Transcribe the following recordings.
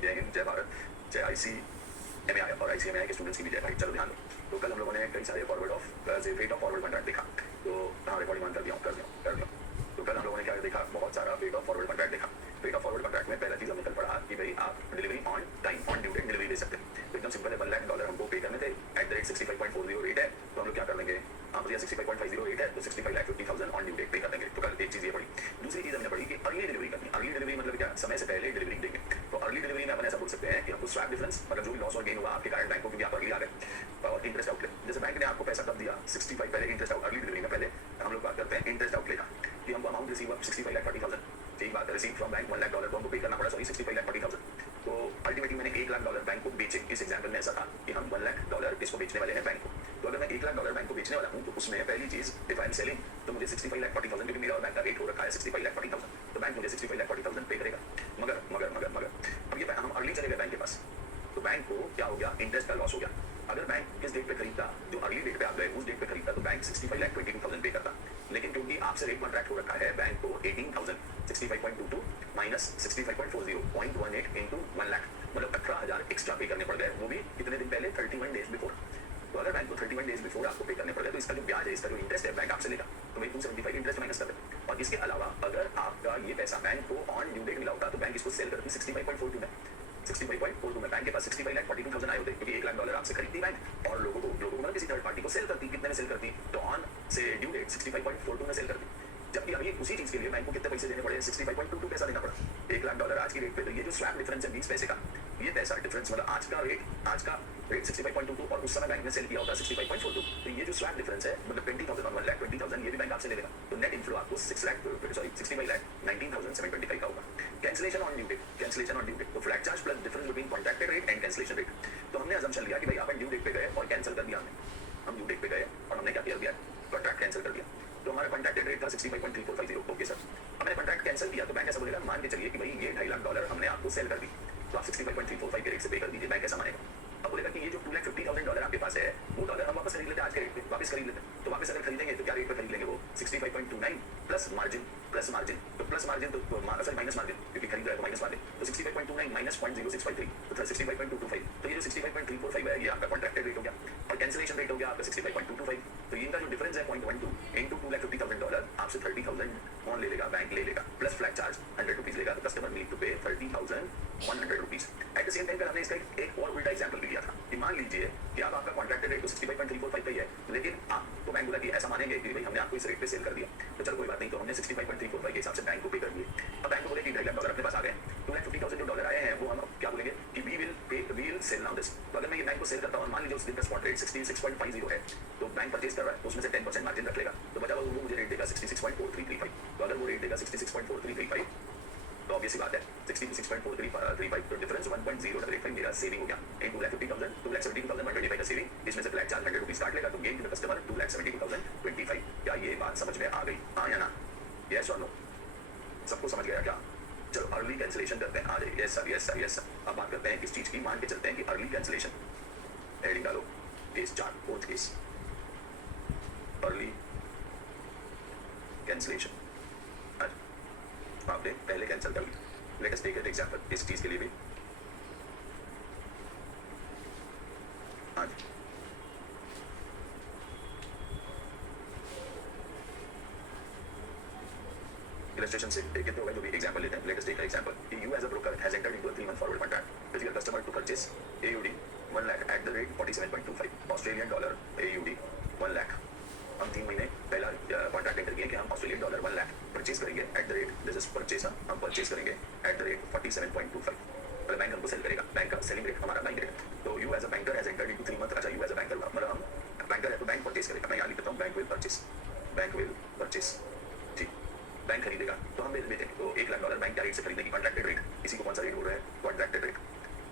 जय हिंद, जय भारत, जय ICMAI और ICMAI के स्टूडेंट्स की भी जय भाई। चलो ध्यान दो। तो कल हम लोगों ने कई सारे forward of rate of forward contract देखा। तो हाँ, रिकॉर्डिंग ऑन कर दिया। तो कल हम लोगों ने क्या देखा, बहुत सारा रेट ऑफ फॉरवर्ड कॉन्ट्रैक्ट देखा। रेट ऑफ फॉरवर्ड कॉन्ट्रैक्ट में पहला चीज हमने कल पढ़ा कि भाई आप delivery on time, on due date delivery दे सकते हैं। तो एकदम सिंपल है, $1 लाख हमको पे करने थे, @65.40 रेट है। तो हम लोग क्या कर लेंगे, आप भैया 65.50 रेट है तो 65,50,000 ऑन ड्यू डेट पे कर देंगे। तो कल एक चीज ये पढ़ी। दूसरी चीज हमने पढ़ी कि अर्ली डिलीवरी करनी। अर्ली डिलीवरी मतलब क्या, समय से पहले डिलीवरी देंगे। तो अर्ली डिलीवरी में अपन ऐसा बोल सकते हैं कि हमको स्वैप डिफरेंस, मतलब जो भी लॉस और गेन हुआ आपके कारण बैंक को, क्योंकि आप अर्ली आ गए, और इंटरेस्ट आउटले, जैसे बैंक ने आपको पैसा कब दिया, 65 पहले इंटरेस्ट आउट। अर्ली डिलीवरी में पहले हम लोग बात करते हैं इंटरेस्ट आउटले का, कि हमको अमाउंट रिसीव हुआ 65,40,000। ठीक बात है, रिसीव फ्रॉम बैंक $1 लाख को हमको पे करना पड़ा, सॉरी 65,40,000। तो अल्टीमेटली मैंने $1 लाख बैंक को बेचे। इस एग्जाम्पल में ऐसा था कि हम $1 लाख इसको बेचने वाले हैं बैंक को। तो अगर मैं $1 लाख बैंक को बेचने वाला हूँ, तो उसमें पहली चीज, इफ आई एम सेलिंग, तो मुझे 65,40,000, क्योंकि मेरा और बैंक का रेट हो रखा है 65,40,000, तो बैंक मुझे 65,40,000 पे करेगा। मगर मगर मगर मगर अब ये हम अर्ली चले गए बैंक के पास, तो बैंक को क्या हो गया, इंटरेस्ट का लॉस हो गया। अगर बैंक किस डेट पे खरीदता, जो अर्ली डेट पे आप गए उस डेट पे खरीदता, तो बैंक 65,22,000 पे करता। लेकिन क्योंकि आपसे रेट कॉन्ट्रैक्ट हो रखा है, बैंक को 18,000, 65.22 माइनस 65.40, 0.18 इंटू 1 लाख, मतलब 18,000 एक्स्ट्रा पे करने पड़ गए, वो भी कितने दिन पहले, 31 डेज बिफोर। तो अगर बैंक को 31 डेज बिफोर आपको पे करने पड़ गए, तो इसका जो ब्याज है, इसका जो इंटरेस्ट है, बैंक आपसे लेगा, तो वही 275 इंटरेस्ट माइनस कर दे। और इसके अलावा अगर आपका ये पैसा बैंक को ऑन ड्यू डेट मिला होता, तो बैंक इसको सेल करती 65.42 में। 65.42 में बैंक के पास 65,42,000 आए होते, क्योंकि $1 लाख आपसे खरीदती बैंक, और लोगों को मतलब किसी थर्ड पार्टी को सेल करती। कितने में सेल करती, तो ऑन से ड्यू डेट 65.42 में सेल करती। जबकि अभी उसी चीज के लिए बैंक को कितने पैसे देने पड़े, 65.22 पैसा देना पड़ा, $1 लाख आज की रेट पे। तो ये जो स्वैप डिफरेंस है 20 पैसे का, ये पैसा डिफरेंस, मतलब आज का रेट 65.22 और उस समय बैंक ने सेल किया होता 65.42, तो ये जो स्वैप डिफरेंस है, मतलब 20,000 और 1,20,000, ये भी बैंक आपसे ले लेगा। तो नेट इनफ्लो आपको 65,19,725 का होगा। Cancellation on due date, cancellation on due date, तो flat charge plus difference between contracted rate and cancellation rate. तो हमने अजम्पशन लिया कि भाई आप ड्यू डेट पे गए और कैंसिल कर दिया हमने। हम ड्यू डेट पे गए और हमने क्या किया, कॉन्ट्रैक्ट कैंसिल कर दिया। तो हमारा कॉन्ट्रैक्टेड रेट था 65.3450। ओके सर, हमने कॉन्ट्रैक्ट कैंसिल किया, तो बैंक ऐसा बोलेगा, मान के चलिए कि भाई ये $2.5 लाख हमने आपको सेल कर दी, तो आप 65.345 के रेट से पे कर दीजिए। बैंक ऐसा मानेगा। अब बोलेगा कि ये जो $2,50,000 आपके पास है, वो डॉलर हम वापस खरीद लेते हैं, आज के रेट पे वापस खरीद लेते हैं। तो वापस अगर खरीदेंगे तो क्या रेट पे खरीद लेंगे, वो 65.29 प्लस मार्जिन, प्लस मार्जिन, तो प्लस मार्जिन तो सॉरी माइनस मार्जिन, क्योंकि खरीद रहा है तो माइनस मार्जिन, तो 65.29 माइनस 0.0653, तो 65.225। तो ये जो 65.345 है, ये आपका कॉन्ट्रैक्टेड रेट हो गया, और कैंसिलेशन रेट हो गया आपका 65.225। तो इनका जो डिफरेंस है 0.12 इंटू $2,50,000, आपसे 30,000 कौन ले लेगा, बैंक ले लेगा, प्लस फ्लैट चार्ज ₹100 लेगा। तो कस्टमर नीड टू पे 30,100 rupees. At the same time पर हमने इसका एक और उल्टा एग्जाम्पल भी दिया था कि मान लीजिए कि आप आपका कॉन्ट्रैक्टेड रेट तो 65.345 का ही है, लेकिन आपको बैंक बोला कि ऐसा मानेंगे कि भाई हमने आपको इस रेट पे सेल कर दिया, तो चलो कोई बात नहीं, तो हमने 65.345 के हिसाब से बैंक को पे कर दिए। अब बैंक को बोले कि $2.5 लाख अपने पास आ गए, $2,50,000 जो डॉलर आए हैं, वो हम क्या बोलेंगे कि we will sell now this. तो अगर मैं ये बैंक को सेल करता हूँ, मान लीजिए उस दिन का स्पॉट रेट 66.50 है, तो बैंक परचेज कर रहा है, तो उसमें से 10% मार्जिन रख लेगा, तो बचा वो मुझे रेट देगा 66.4335। तो अगर वो रेट देगा 66.4335, तो ऑब्वियसली बात है 66.4335, तो डिफरेंस 1.0885 मेरा सेविंग हो गया। इन 2,50,000, 2,72,125 का सेविंग, इसमें से फ्लैट चार्ज ₹100 काट लेगा, तो गेन टू द कस्टमर 2,72,025। क्या ये बात समझ में आ गई, हाँ या ना, यस और नो, सबको समझ गया क्या? चलो अर्ली कैंसिलेशन करते हैं, आ जाइए। Yes sir, yes sir, yes sir. अब बात करते हैं किस चीज की, मान के चलते हैं कि अर्ली कैंसिलेशन, हेडिंग डालो, case 4, fourth case, early cancellation. आपने पहले कैंसिल कर लिया, let us take an example इस चीज के लिए भी। आज इलस्ट्रेशन से एक कितने होगा, जो भी एग्जांपल लेते हैं, let us take an example. You as a broker has entered into a 3-month forward contract with your customer to purchase AUD 1 lakh at the rate 47.25 Australian dollar AUD 1 lakh. हम 3 महीने पहला कॉन्ट्रैक्ट एंटर किए कि हम Australian dollar 1 lakh purchase करेंगे at the rate, this is purchase, हम purchase करेंगे at the rate 47.25। अगर बैंक हमको सेल करेगा, बैंक का सेलिंग रेट हमारा बैंक रेट। तो you as a banker has entered into 3-month, अच्छा यू एज अ बैंकर, मतलब हम बैंकर है तो बैंक परचेज करेगा, मैं यहाँ लिख देता हूँ bank will purchase, bank will purchase. ठीक, बैंक खरीदेगा तो हम बेचेंगे। तो $1 लाख बैंक क्या रेट से खरीदेगी, कॉन्ट्रैक्टेड रेट, इसी को कौन सा रेट बोल रहे हैं, कॉन्ट्रैक्टेड रेट,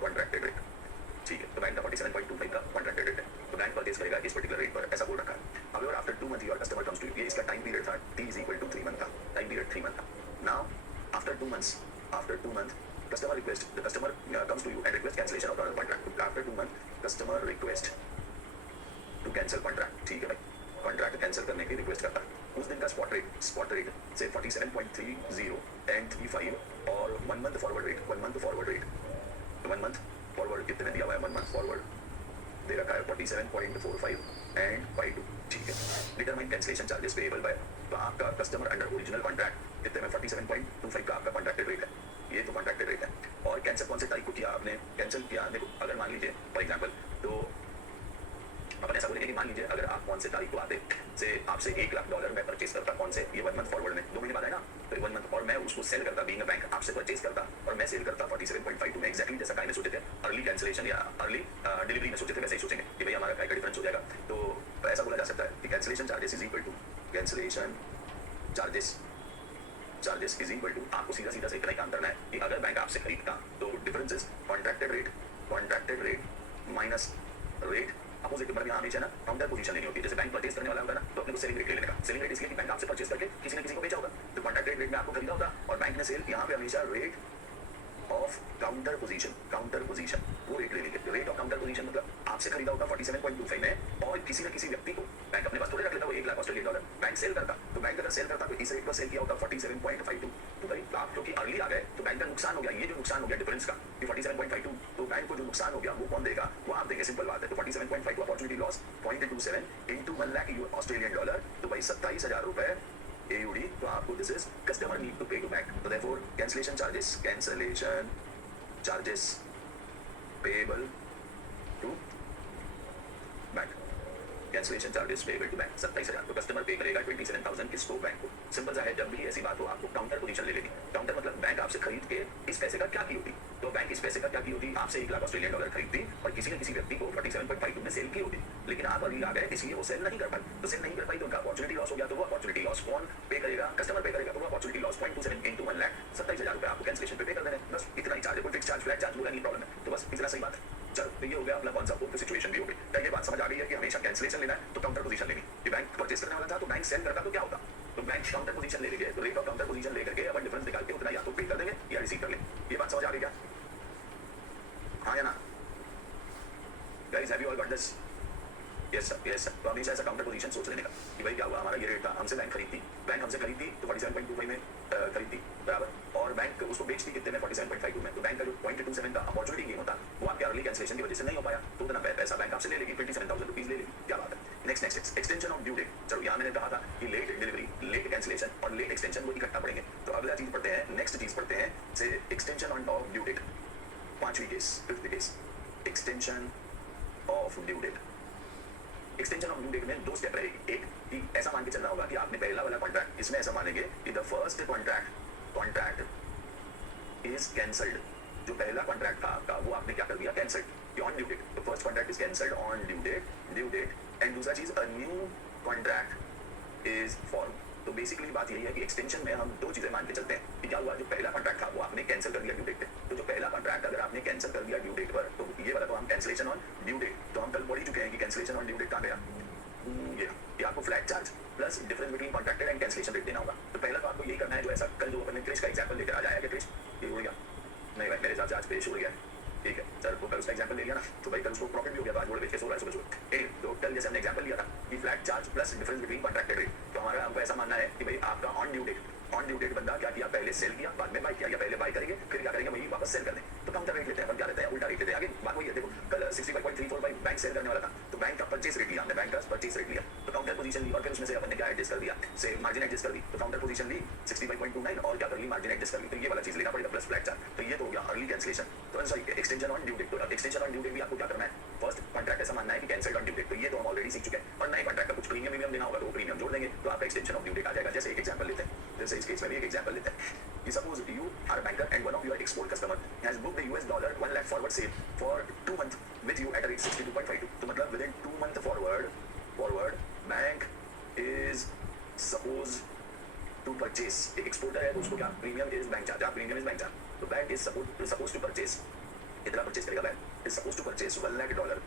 कॉन्ट्रैक्टेड रेट। ठीक है, तो बैंक का 47.25 का कॉन्ट्रैक्टेड रेट है, तो बैंक परचेज करेगा इस पर्टिकुलर रेट पर, ऐसा बोल रखा है। अब after 2 month your customer comes to you, ये इसका टाइम पीरियड था, T is equal to 3 month का, टाइम पीरियड 3 मंथ था। Now after 2 months, after 2 month customer request, the customer comes to you and request cancellation of contract. After 2 month customer request to cancel contract, ठीक है भाई, contract cancel करने की request करता है। उस दिन का स्पॉट रेट से 47.30 एंड 35 और 1 month forward rate, 1 month forward rate तो 1 मंथ फॉरवर्ड कितने दिया हुआ है, 1 मंथ फॉरवर्ड दे रखा है 47.45 एंड 52, ठीक है। Determine cancellation charges payable by, तो आपका कस्टमर अंडर ओरिजिनल कॉन्ट्रैक्ट कितने में 47.25 का आपका कॉन्ट्रैक्टेड रेट है, ये तो कॉन्ट्रैक्टेड रेट है। और कैंसिल कौन से तारीख को किया आपने, कैंसिल किया, देखो अगर मान लीजिए फॉर एग्जाम्पल, तो अपन ऐसा बोलेंगे कि मान लीजिए अगर आप कौन से तारीख को आते से आपसे $1,00,000 मैं परचेस करता, कौन से, ये 1 मंथ फॉरवर्ड में 2 महीने बाद है ना, तो 1 मंथ, और मैं उसको सेल करता, बीइंग अ बैंक आपसे परचेस करता और मैं सेल करता 47.52 में, एक्जैक्टली जैसा काय में सोचे थे, अर्ली कैंसिलेशन या अर्ली डिलीवरी में सोचे थे, वैसे ही सोचेंगे कि भाई हमारा काय का डिफरेंस हो जाएगा। तो ऐसा बोला जा सकता है कि cancellation charges is equal to cancellation charges is equal to, आपको सीधा सीधा से इतना ही काम करना है कि अगर बैंक आपसे खरीदता तो difference is contracted rate minus rate opposite number में आना चाहिए ना, काउंटर पोजीशन लेनी होती है। जैसे बैंक परचेस करने वाला होगा ना, तो अपने को सेलिंग रेट ले लेने का, सेलिंग रेट इसलिए कि बैंक आपसे परचेस करके किसी न किसी को बेचा होगा, तो कॉन्ट्रैक्टेड रेट में आपको खरीदा होगा और बैंक ने सेल, यहाँ पे हमेशा रेट ऑफ काउंटर पोजीशन वो रेट ले लेंगे। रेट ऑफ काउंटर पोजीशन मतलब आपसे खरीदा होगा 47.25 में और किसी न किसी व्यक्ति को, बैंक अपने पास थोड़े रख लेता, वो $1,00,000 बैंक सेल करता, तो बैंक अगर सेल करता तो इस रेट पर सेल किया होगा 47.52, तो भाई आप क्योंकि अर्ली आ गए तो बैंक का नुकसान हो गया, ये जो नुकसान हो गया डिफरेंस का कि 47.52, तो बैंक को जो नुकसान हो गया वो कौन देगा, वो आप देंगे, सिंपल बात है। तो 47.52 अपॉर्चुनिटी लॉस 0.27 इंटू $1,00,000, तो भाई $27,000 AUD, तो आपको this is customer need to pay to bank, तो therefore cancellation charges payable to bank, cancellation charges payable to bank 27,000, तो कस्टमर पे करेगा 27,000 किसको, बैंक को। सिंपल सा है, जब भी ऐसी बात हो आपको काउंटर पोजीशन ले लेनी। काउंटर मतलब बैंक आपसे खरीद के इस पैसे का क्या की होती, तो बैंक इस पैसे का क्या की होती, आपसे $1,00,000 खरीदती और किसी न किसी व्यक्ति को 47.52 में सेल की होती, लेकिन आप अभी आ गए इसलिए वो सेल नहीं कर पाई, तो सेल नहीं कर पाई तो उनका अपॉर्चुनिटी लॉस हो गया, तो वो अपॉर्चुनिटी लॉस कौन पे करेगा, कस्टमर पे करेगा, तो वो अपॉर्चुनिटी लॉस 0.27 इंटू 1,27,000 आपको कैंसिलेशन पे कर देने, बस इतना ही चार्ज है, कोई फिक्स चार्ज फ्लैट चार्ज होगा नहीं, प्रॉब्लम है, तो बस इतना सही बात। चल, तो ये हो गया अपना कौन सा फोर्थ सिचुएशन भी हो गई। क्या ये बात समझ आ गई है कि हमेशा कैंसिलेशन लेना है तो काउंटर पोजीशन लेनी, कि बैंक परचेस करने वाला था तो बैंक सेल करता तो क्या होता, तो बैंक काउंटर पोजीशन ले लीजिए, तो रेट ऑफ काउंटर पोजीशन लेकर के अपन डिफरेंस निकाल के उतना या तो पे कर देंगे या रिसीव कर लेंगे। ये बात समझ आ रही क्या, हाँ या ना guys, have you all got this? Yes sir. तो हमेशा ऐसा काउंटर पोजीशन सोच लेने का कि भाई क्या हुआ, हमारा ये रेट था, हमसे बैंक खरीदती तो 47.25 में खरीदती बराबर, और बैंक उसको बेचती कितने में, 47.52 में, तो बैंक का जो 0.27 का अपॉर्चुनिटी गेन होता वो आपके अर्ली कैंसिलेशन की वजह से नहीं हो पाया, तो उतना पैसा बैंक आपसे ले लेगी, 27,000 रुपीज ले लेगी, क्या बात है। Next extension of due date. चलो यहाँ मैंने कहा था कि लेट डिलीवरी, लेट कैंसिलेशन और लेट एक्सटेंशन वो इकट्ठा पढ़ेंगे, तो अगला चीज पढ़ते हैं, नेक्स्ट चीज पढ़ते हैं से एक्सटेंशन ऑफ ड्यू डेट, 5वीं case, 5th case, extension of due date. Extension of due date में 2 स्टेप रहेगी, एक कि ऐसा मान के चलना होगा कि आपने पहला वाला कॉन्ट्रैक्ट, इसमें ऐसा मानेंगे कि the first contract is cancelled, जो पहला कॉन्ट्रैक्ट था आपका वो आपने क्या कर दिया, कैंसल्ड ऑन ड्यू डेट, तो first contract is cancelled on due date, and दूसरा चीज a new contract is form. तो बेसिकली बात यही है कि एक्सटेंशन में हम 2 चीजें मान के चलते हैं कि क्या हुआ, जो पहला कॉन्ट्रैक्ट था वो आपने कैंसिल कर दिया ड्यू डेट पे, तो जो पहला कॉन्ट्रैक्ट अगर आपने कैंसिल कर दिया ड्यू डेट पर, तो ये वाला तो हम कैंसिलेशन ऑन ड्यू डेट, तो हम कल पढ़ ही चुके हैं कि कैंसिलेशन ऑन ड्यू डेट कहाँ गया, ये आपको flat charge plus difference between contracted and cancellation rate देना होगा। तो पहला तो आपको यही करना है, जो ऐसा कल जो अपने क्रिश का एग्जांपल लेकर आ जाएगा कि क्रिश ये हो गया, नहीं भाई मेरे हिसाब से आज पेश हो गया, ठीक है सर, तो कल उसका एग्जांपल ले लिया ना, तो भाई कल उसको प्रॉफिट भी हो गया, तो आज बोर्ड बेच के सो रहा है सुबह, तो कल जैसे हमने एग्जांपल लिया था कि flat charge plus difference between contracted rate, तो हमारा हमको ऐसा मानना है कि भाई आपका ऑन ड्यू डेट बंदा क्या किया, पहले सेल किया बाद में बाय किया, या पहले बाय करेंगे फिर क्या करेंगे, वही वापस सेल कर दें, तो काउंटर रेट लेते हैं, अपन क्या लेते हैं, उल्टा रेट लेते हैं। आगे बात वही है, देखो कल 65.34 बैंक सेल करने वाला था, तो बैंक का परचेस रेट लिया हमने, बैंक का परचेस रेट लिया, तो काउंटर पोजीशन ली और फिर उसमें से अपन ने क्या एडजस्ट कर दिया, से मार्जिन एडजस्ट कर दी, तो काउंटर पोजीशन ली 65.29 और क्या कर ली, मार्जिन एडजस्ट कर ली, तो ये वाला चीज लेना पड़ेगा प्लस फ्लैट चार्ज, तो ये तो हो गया अर्ली कैंसिलेशन। तो sorry extension on due date, तो एक्सटेंशन ऑन ड्यू डेट भी आपको क्या करना है, फर्स्ट कॉन्ट्रैक्ट ऐसा मानना है कि कैंसिल्ड ऑन ड्यू डेट, तो ये तो हम ऑलरेडी सीख चुके हैं, और नए कॉन्ट्रैक्ट का कुछ प्रीमियम देना होगा तो प्रीमियम जोड़ देंगे, तो आपका एक्सटेंशन ऑफ ड्यू डेट आ जाएगा। जैसे एक एग्जांपल लेते हैं, जैसे इस केस में भी एक एग्जांपल लेते हैं कि suppose you are banker and one of your export customer has booked the $1 1 lakh forward sell for 2 month with you at a rate 62.52, तो मतलब within 2 month forward bank is suppose to purchase, एक exporter है तो उसको क्या premium is bank charge, तो bank is suppose to purchase, इतना purchase करेगा, bank is suppose to purchase $1 lakh,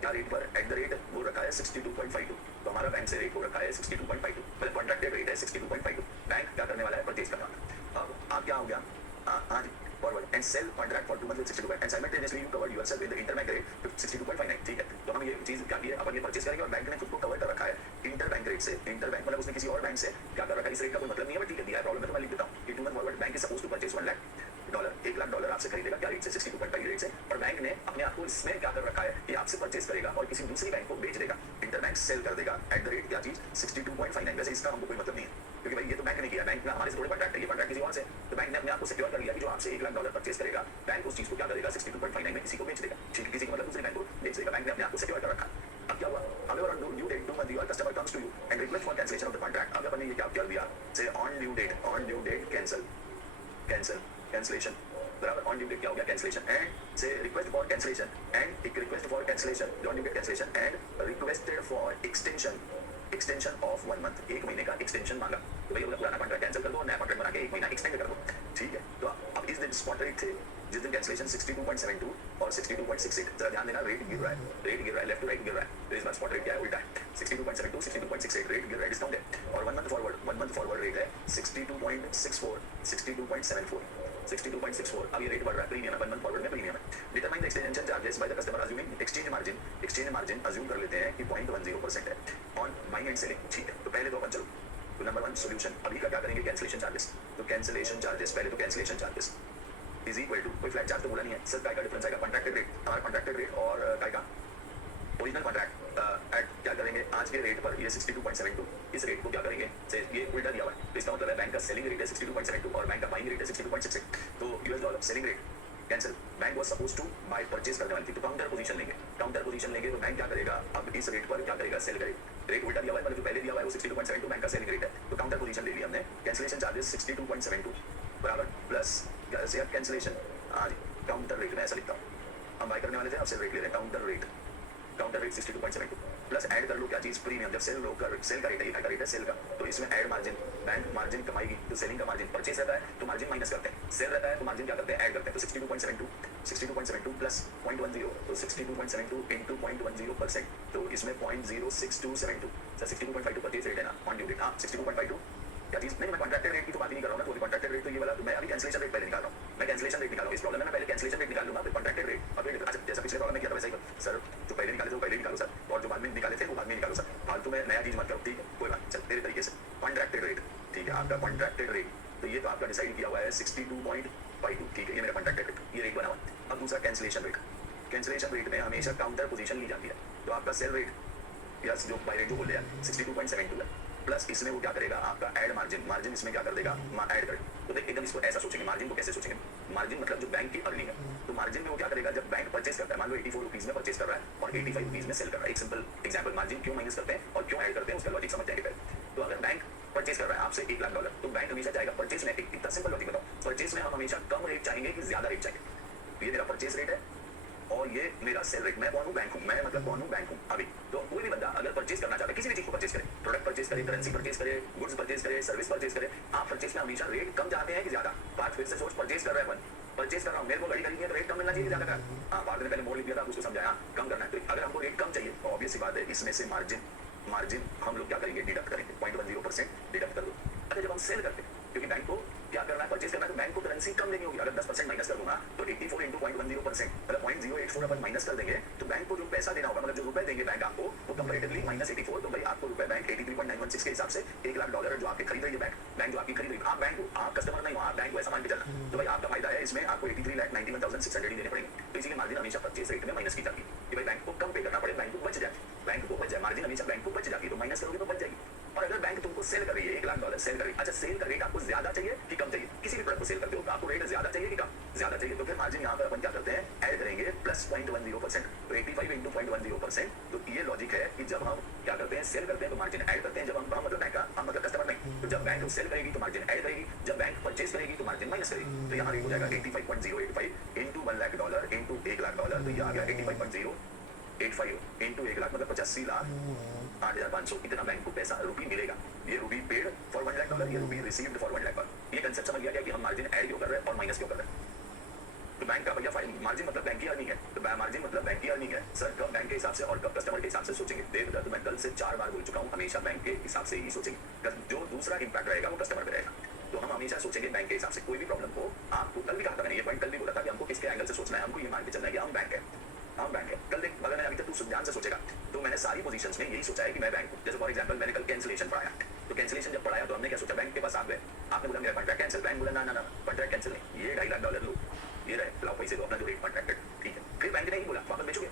क्या रेट पर, एट द रेट वो रखा है 62.52, तो हमारा बैंक से रेट वो रखा है 62.52, मतलब कॉन्ट्रैक्टेड रेट है 62.52, बैंक क्या करने वाला है, परचेस करना। अब आप क्या हो गया, आज forward and sell contract for 2 month with 62 and simultaneously you covered yourself with the interbank rate 62.59, ठीक है, तो हम ये चीज क्या की है, अपन ये परचेस करेंगे और बैंक ने खुद को कवर कर रखा है इंटरबैंक रेट से, इंटरबैंक मतलब उसने किसी और बैंक से क्या कर रखा है, इस रेट का कोई मतलब नहीं है, बट ठीक है दिया है, प्रॉब्लम है तो मैं लिख देता हूँ कि 2 month forward bank is suppose to purchase $1 lakh, एक $1,00,000 आपसे खरीदेगा क्या रेट से, 62.5 रेट से, और बैंक ने अपने आप को इसमें क्या कर रखा है कि आपसे परचेज करेगा और किसी दूसरी बैंक को बेच देगा, इंटरबैंक सेल कर देगा एट द रेट क्या चीज 62.59। वैसे इसका हमको कोई मतलब नहीं है, क्योंकि भाई ये तो बैंक ने किया, बैंक में हमारे से थोड़े कॉन्ट्रैक्ट है, ये कॉन्ट्रैक्ट किसी और से, तो बैंक ने अपने आप को सिक्योर कर लिया कि जो आपसे $1,00,000 परचेज करेगा, बैंक उस चीज को क्या करेगा 62.59 में किसी को बेच देगा, ठीक, किसी को मतलब दूसरी बैंक को बेच देगा, बैंक ने अपने आप को सिक्योर कर रखा। अब क्या हुआ, however on due date 2 month your customer comes to you and request for cancellation of the contract। अब अपन ने ये क्या कर दिया, say on due date cancellation, बराबर, ऑन ड्यू डेट क्या हो गया कैंसिलेशन, एंड से रिक्वेस्ट फॉर कैंसिलेशन, एंड एक request for cancellation, on due date cancellation, and requested for extension of 1 month, 1 महीने का एक्सटेंशन मांगा, तो भैया पुराना कॉन्ट्रैक्ट कैंसिल कर दो और नया कॉन्ट्रैक्ट बना के 1 महीना एक्सटेंड कर दो, ठीक है। तो अब इस दिन स्पॉट रेट थे जिस दिन कैंसिलेशन 62.72 और 62.68, जरा ध्यान देना, रेट गिर रहा है, लेफ्ट टू राइट गिर रहा है, तो इस बार स्पॉट रेट क्या है, उल्टा है, 62.72 62.68 रेट गिर रहा है, डिस्काउंट है, और 1 मंथ फॉरवर्ड रेट है 62.64 62.64। अब ये रेट बढ़ रहा है, प्रीमियम है, 1 मंथ फॉरवर्ड में प्रीमियम है। Determine the extension charges by the customer assuming exchange margin assume कर लेते हैं कि 0.10% है ऑन बाइंग एंड सेलिंग, ठीक है। तो पहले तो अपन चलो, तो नंबर 1 सॉल्यूशन अभी का क्या करेंगे, कैंसिलेशन चार्जेस, तो कैंसिलेशन चार्जेस पहले तो cancellation charges is equal to, कोई फ्लैट चार्ज तो बोला नहीं है सर, काय का डिफरेंस आएगा, कॉन्ट्रैक्टेड रेट, हमारा कॉन्ट्रैक्टेड रेट और काय का ओरिजिनल कॉन्ट्रैक्ट एट क्या करेंगे आज के रेट पर, ये 62.72, इस रेट को क्या करेंगे से ये उल्टा दिया हुआ है, तो इसका मतलब है बैंक का सेलिंग रेट है 62.72 और बैंक का बाइंग रेट है 62.68, तो US dollar selling rate cancel, bank was suppose to buy purchase करने वाली थी, तो काउंटर पोजीशन लेंगे, तो बैंक क्या करेगा, अब इस रेट पर क्या करेगा, सेल करेगा, रेट उल्टा दिया हुआ है, मतलब जो पहले दिया हुआ है वो 62.72 बैंक का सेलिंग रेट है, तो काउंटर पोजीशन ले लिया हमने, कैंसिलेशन चार्जेस 62.72 बराबर प्लस कैंसिलेशन, हाँ जी काउंटर रेट में ऐसा लिखता हूँ, हम बाय करने वाले थे, अब सेल रेट ले रहे हैं, काउंटर रेट 62.72 प्लस ऐड कर लो क्या चीज, प्रीमियम, जब सेल का रेट है, ये का रेट है सेल का, तो इसमें ऐड मार्जिन, बैंक मार्जिन कमाएगी, तो सेलिंग का मार्जिन, परचेज रहता है तो मार्जिन माइनस करते हैं, सेल रहता है तो मार्जिन क्या करते हैं, ऐड करते हैं, तो 62.72 प्लस 0.10, तो 62.72 इंटू 0.10%, तो इसमें 0.06272, सर 62.52 परचेज रेट है ना ऑन ड्यू डेट, हाँ 62.52 क्या चीज नहीं, मैं कॉन्ट्रैक्टेड रेट की तो बात ही नहीं कर रहा हूँ ना, तो कॉन्ट्रैक्टेड रेट तो ये वाला, तो मैं अभी कैंसिलेशन रेट पहले निकाल रहा हूँ, मैं कैंसिलेशन रेट निकाल रहा हूँ, इस प्रॉब्लम में मैं पहले कैंसिलेशन रेट निकाल लूंगा, फिर कॉन्ट्रैक्टेड रेट, और फिर अच्छा जैसा पिछले प्रॉब्लम में किया था वैसा ही सर, जो पहले निकाले थे वो पहले निकालो सर, और जो बाद में निकाले थे वो बाद में निकालो सर, फालतू में नया चीज मत करो, ठीक है, कोई बात चल तेरे तरीके से, कॉन्ट्रैक्टेड रेट, ठीक है, आपका कॉन्ट्रैक्टेड रेट, तो ये तो आपका डिसाइड किया हुआ है 62.52, ठीक है, ये मेरा कॉन्ट्रैक्टेड रेट, ये रेट बना हुआ। अब दूसरा कैंसिलेशन रेट में हमेशा काउंटर पोजीशन ली जाती है, तो आपका सेल रेट या जो बाय रेट जो बोल रहे हैं 62.72 है, प्लस इसमें वो क्या करेगा, आपका ऐड मार्जिन इसमें क्या कर देगा, ऐड कर, तो देख एकदम इसको ऐसा सोचेंगे, मार्जिन को कैसे सोचेंगे, मार्जिन मतलब जो बैंक की अर्निंग है, तो मार्जिन में वो क्या करेगा, जब बैंक परचेज करता है, मान लो 84 रुपीज में परचेज कर रहा है और 85 रुपीज में सेल कर रहा है, एक सिंपल एग्जांपल, मार्जिन क्यों माइनस करते हैं और क्यों ऐड करते हैं उसका लॉजिक समझ जाएंगे पहले। तो अगर बैंक परचेज कर रहा है आपसे $1,00,000, तो बैंक हमेशा जाएगा परचेज में, इतना सिंपल लॉजिक बताओ, परचेज में हम हमेशा कम रेट चाहेंगे कि ज्यादा रेट चाहिए, ये मेरा परचेज रेट है और ये मेरा सेल रेट, मैं कौन हूँ, बैंक हूँ, मैं मतलब कौन हूँ, बैंक हूँ। अभी तो कोई भी बंदा अगर परचेज करना चाहता है, किसी भी चीज को परचेज करे, प्रोडक्ट परचेज करे, करेंसी परचेज करे, गुड्स परचेज करे, सर्विस परचेज करे, आप परचेज में हमेशा रेट कम चाहते हैं कि ज्यादा, बात फिर से सोच, परचेज कर रहा है परचेज कर रहा हूँ, मेरे को गाड़ी खरीदनी है तो रेट कम मिलना चाहिए ज्यादा का, हाँ बाद में पहले मोड़ लिख दिया था, उसको समझाया कम करना है, तो अगर हमको रेट कम चाहिए तो ऑब्वियस सी बात है इसमें से मार्जिन हम लोग क्या करेंगे, डिडक्ट करेंगे, 0.10% डिडक्ट कर दो। अच्छा जब हम सेल करते हैं, क्योंकि बैंक को क्या करना है, परचेज करना है, तो बैंक को करेंसी कम लेनी होगी, अगर 10% माइनस कर दूंगा तो 84 इंटू 0.10%, मतलब 0.084 अपन माइनस कर देंगे, तो बैंक को जो पैसा देना होगा, मतलब जो रुपए देंगे बैंक आपको, वो कंपैरेटिवली -84, तो भाई आपको रुपए बैंक 83.916 के हिसाब से $1,00,000 जो आपके खरीद रही है बैंक जो आपकी खरीद रही है, आप कस्टमर नहीं हो, आप बैंक को ऐसा मान के चलना, तो भाई आपका फायदा है, इसमें आपको 83,91,600 ही देने पड़ेंगे, तो इसीलिए मार्जिन हमेशा परचेज रेट में माइनस की जाती है कि भाई बैंक को कम पे करना पड़े, बैंक को बच जाए, मार्जिन हमेशा बैंक को बच जाती है, तो माइनस करोगे तो बच जाएगी। और अगर बैंक तुमको सेल कर रही है $1,00,000 सेल कर रही है, अच्छा सेल का रेट आपको ज्यादा चाहिए कि कम चाहिए, किसी भी प्रोडक्ट को सेल करते हो तो आपको रेट ज्यादा चाहिए कि कम, ज्यादा चाहिए, तो फिर मार्जिन यहाँ पर अपन क्या करते हैं, ऐड करेंगे प्लस 0.10%, तो 85 इंटू 0.10%, तो ये लॉजिक है कि जब हम क्या करते हैं, सेल करते हैं तो मार्जिन ऐड करते हैं, जब हम मतलब बैंक का, हम मतलब कस्टमर नहीं, तो जब बैंक सेल करेगी तो मार्जिन ऐड करेगी, जब बैंक परचेज करेगी तो मार्जिन माइनस करेगी, तो यहाँ रेट हो जाएगा 85.085 इंटू $1,00,000 इंटू $1,00,000, तो ये आ गया 85.085 इंटू 1,00,000 मतलब 85,08,500, इतना बैंक को पैसा रुपी मिलेगा, ये रुपी पेड फॉर $1,00,000, ये रुपी रिसीव्ड फॉर $1,00,000। ये कंसेप्ट समझ गया कि हम मार्जिन ऐड क्यों कर रहे हैं और माइनस क्यों कर रहे हैं। तो बैंक का भैया मार्जिन मतलब बैंक की अर्निंग है, तो मार्जिन मतलब बैंक की अर्निंग है सर, कब बैंक के हिसाब से और कब कस्टमर के हिसाब से सोचेंगे, देख तो मैं कल से 4 बार बोल चुका हूँ, हमेशा बैंक के हिसाब से ही सोचेंगे, जो दूसरा इम्पैक्ट रहेगा वो कस्टमर पे रहेगा, तो हम हमेशा सोचेंगे बैंक के हिसाब से, कोई भी प्रॉब्लम हो, आपको कल भी कहा था मैंने, ये पॉइंट कल भी बोला था कि हमको किसके एंगल से सोचना है, हमको ये मान के चलना है कि हम बैंक है, कल देख अगर मैंने अभी तक तू ध्यान से सोचेगा, तो मैंने सारी पोजीशंस में यही सोचा है कि मैं बैंक हूँ, जैसे फॉर एग्जांपल मैंने कल कैंसिलेशन पढ़ाया, तो कैंसिलेशन जब पढ़ाया तो हमने क्या सोचा, बैंक के पास आप गए, आपने बोला मेरा कॉन्ट्रैक्ट कैंसिल, बैंक बोला ना कॉन्ट्रैक्ट कैंसिल नहीं, ये $2,50,000 लो, ये रहे लाओ पैसे दो अपना जो रेट कॉन्ट्रैक्टेड, ठीक है। फिर बैंक ने ही बोला वापस बेचोगे,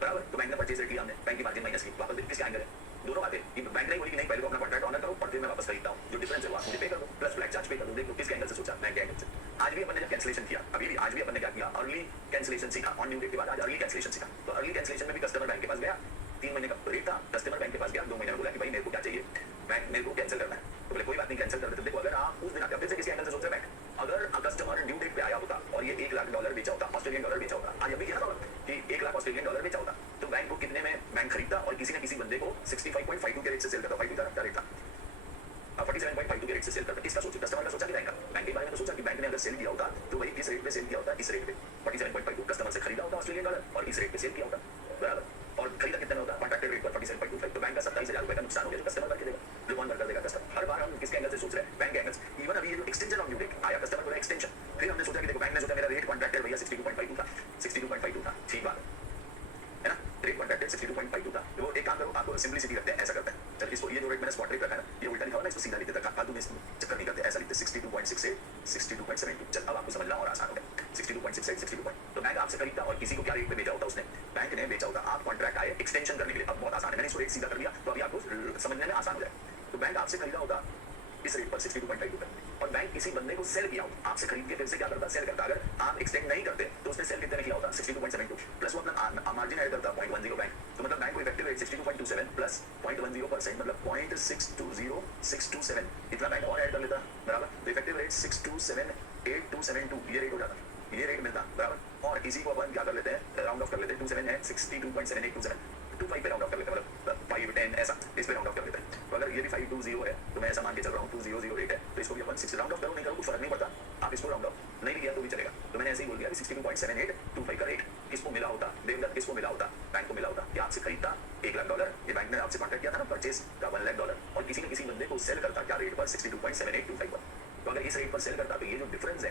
बराबर। तो बैंक ने परचेज रेट लिया हमने, बैंक की मार्जिन माइनस की, वापस किसके एंगल है, दोनों बातें। बैंक ने बोली कि नहीं पहले तो अपना कॉन्ट्रैक्ट ऑनर करो और फिर मैं वापस खरीदता हूँ, जो डिफरेंस है वो आप मुझे पे कर दो, प्लस फ्लैट चार्ज पे कर दो। देखो किसके एंगल से सोचा, बैंक के एंगल से। आज भी अपन ने जब कैंसिलेशन किया, अभी भी आज भी अपन ने क्या किया, अर्ली कैंसिलेशन सीखा। ऑन ड्यू डेट के बाद आज अर्ली कैंसिलेशन सीखा। तो अर्ली कैंसिलेशन में भी कस्टमर बैंक के पास गया, 3 महीने का रेट था, कस्टमर बैंक के पास गया, 2 महीने में बोला कि भाई मेरे को क्या चाहिए, बैंक मेरे को कैंसिल करना है। तो बोले कोई बात नहीं कैंसिल कर देते। देखो अगर आप उस दिन आते, फिर से किसी एंगल से सोच रहे बैंक, अगर कस्टमर ड्यू डेट पे आया होता और ये $1,00,000 बेचा होता, ऑस्ट्रेलियन डॉलर बेचा होता, आज अभी किया ना कि $1,00,000 ऑस्ट्रेलियन डॉलर बेचा होता, तो बैंक को कितने में बैंक खरीदता और किसी न किसी बंदे को 65.52 के रेट से सेल करता। 52 का रेट था, 47.52 के रेट से सेल करता। किसका सोचा, कस्टमर का सोचा कि बैंक का? बैंक के बारे में तो सोचा कि बैंक ने अगर सेल किया होता तो वही किस रेट पे सेल किया होता, इस रेट पे 47.52 कस्टमर से खरीदा होता ऑस्ट्रेलियन डॉलर और इस रेट पे सेल किया होता, बराबर। और खरीदा कितने में होता, कॉन्ट्रैक्टेड रेट पर 47.25। तो बैंक का 27,000 रुपए का नुकसान हो गया, जो कस्टमर भर के देगा, जो कौन भर कर देगा, कस्टमर। हर बार हम किसके एंगल से सोच रहे हैं, बैंक के एंगल से। इवन अभी ये जो एक्सटेंशन ऑफ ड्यू डेट आया, कस्टमर बोला एक्सटेंशन, फिर हमने सोचा कि देखो बैंक ने सोचा मेरा रेट कॉन्ट्रैक्टेड भैया 62.52 था, 62.52 था, ठीक बात है ना, रेट कॉन्ट्रैक्टेड 62.52 था। तो एक काम करो, आपको सिंपलिसिटी रखते हैं, ऐसा करते हैं, चल इसको, ये जो रेट मैंने स्पॉट रेट रखा है ना, ये उल्टा लिखा हुआ ना, इसको सीधा लिख देता, फालतू में चक्कर नहीं करते, ऐसा लिखते 62.68, 62.72। चल अब आपको समझना और आसान हो गया, 62.68, 62. तो बैंक आपसे खरीदता और किसी को क्या रेट पे बेचा होता उसने, बैंक ने बेचा होता। आप कॉन्ट्रैक्ट आए एक्सटेंशन करने के लिए, अब बहुत आसान है, मैंने इसको रेट सीधा कर लिया तो अभी आपको समझने में आसान हो जाए। तो बैंक आपसे खरीदा होता इस रेट पर 62.52 पे, और बैंक किसी बंदे को सेल किया होता, आपसे खरीद के फिर से क्या करता, सेल करता। अगर आप एक्सटेंड नहीं करते तो उसने सेल कितने में किया होता, 62.72 प्लस वो अपना मार्जिन ऐड करता 0.10 बैंक। तो मतलब बैंक को इफेक्टिव रेट 62.27 प्लस 0.10% मतलब 0.620627, इतना बैंक और ऐड कर लेता, बराबर। तो इफेक्टिव रेट 6278,272 ये रेट हो जाता, ये रेट मिलता, बराबर। और इसी को अपन क्या कर लेते हैं, राउंड ऑफ कर लेते हैं, 27 है 62.7827 पे राउंड ऑफ कर लेते हैं, मतलब 5 10 ऐसा इस पे राउंड ऑफ कर लेते हैं। तो अगर ये भी 520 है तो मैं ऐसा मान के चल रहा हूँ 200 है, तो इसको भी अपन 6 राउंड ऑफ करो नहीं करो कुछ फर्क नहीं पड़ता, आप इसको राउंड ऑफ नहीं भी किया तो भी चलेगा। तो मैंने ऐसे ही बोल दिया 62.7825 का रेट किसको मिला होता, देवदत्त किसको मिला होता, बैंक को मिला होता। कि आपसे खरीदता $1,00,000, ये बैंक ने आपसे कॉन्ट्रैक्ट किया था ना परचेज का $1,00,000, और किसी न किसी बंदे को सेल करता क्या रेट पर, 62.7825 पर। तो अगर इस रेट पर सेल करता तो ये जो difference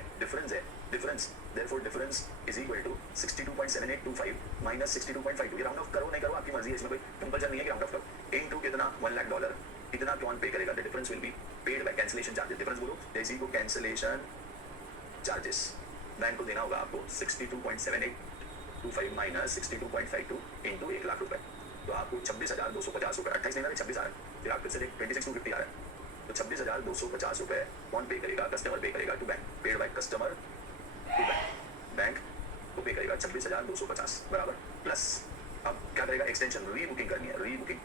therefore difference is equal to 62.7825 minus 62.52। ये राउंड ऑफ करो नहीं करो आपकी मर्जी है, इसमें कोई कंपल्सन नहीं है कि राउंड ऑफ करो। इनटू कितना, $1,00,000, इतना कौन पे करेगा, the difference will be paid by cancellation charges. Difference बोलो, जैसे को कैंसिलेशन चार्जेस बैंक को देना होगा आपको 62.7825 माइनस 62.52 इंटू $1,00,000 रुपए, तो आपको 26,250 रुपए, 28 नहीं आ रहे 26 आ रहे, फिर आप फिर से 26,250 आ रहे हैं, तो 26,250 रुपए कौन पे करेगा, कस्टमर पे करेगा to bank, paid by customer to bank, bank को पे करेगा 26,250, बराबर। प्लस अब क्या करेगा, एक्सटेंशन रीबुकिंग करनी है, रीबुकिंग।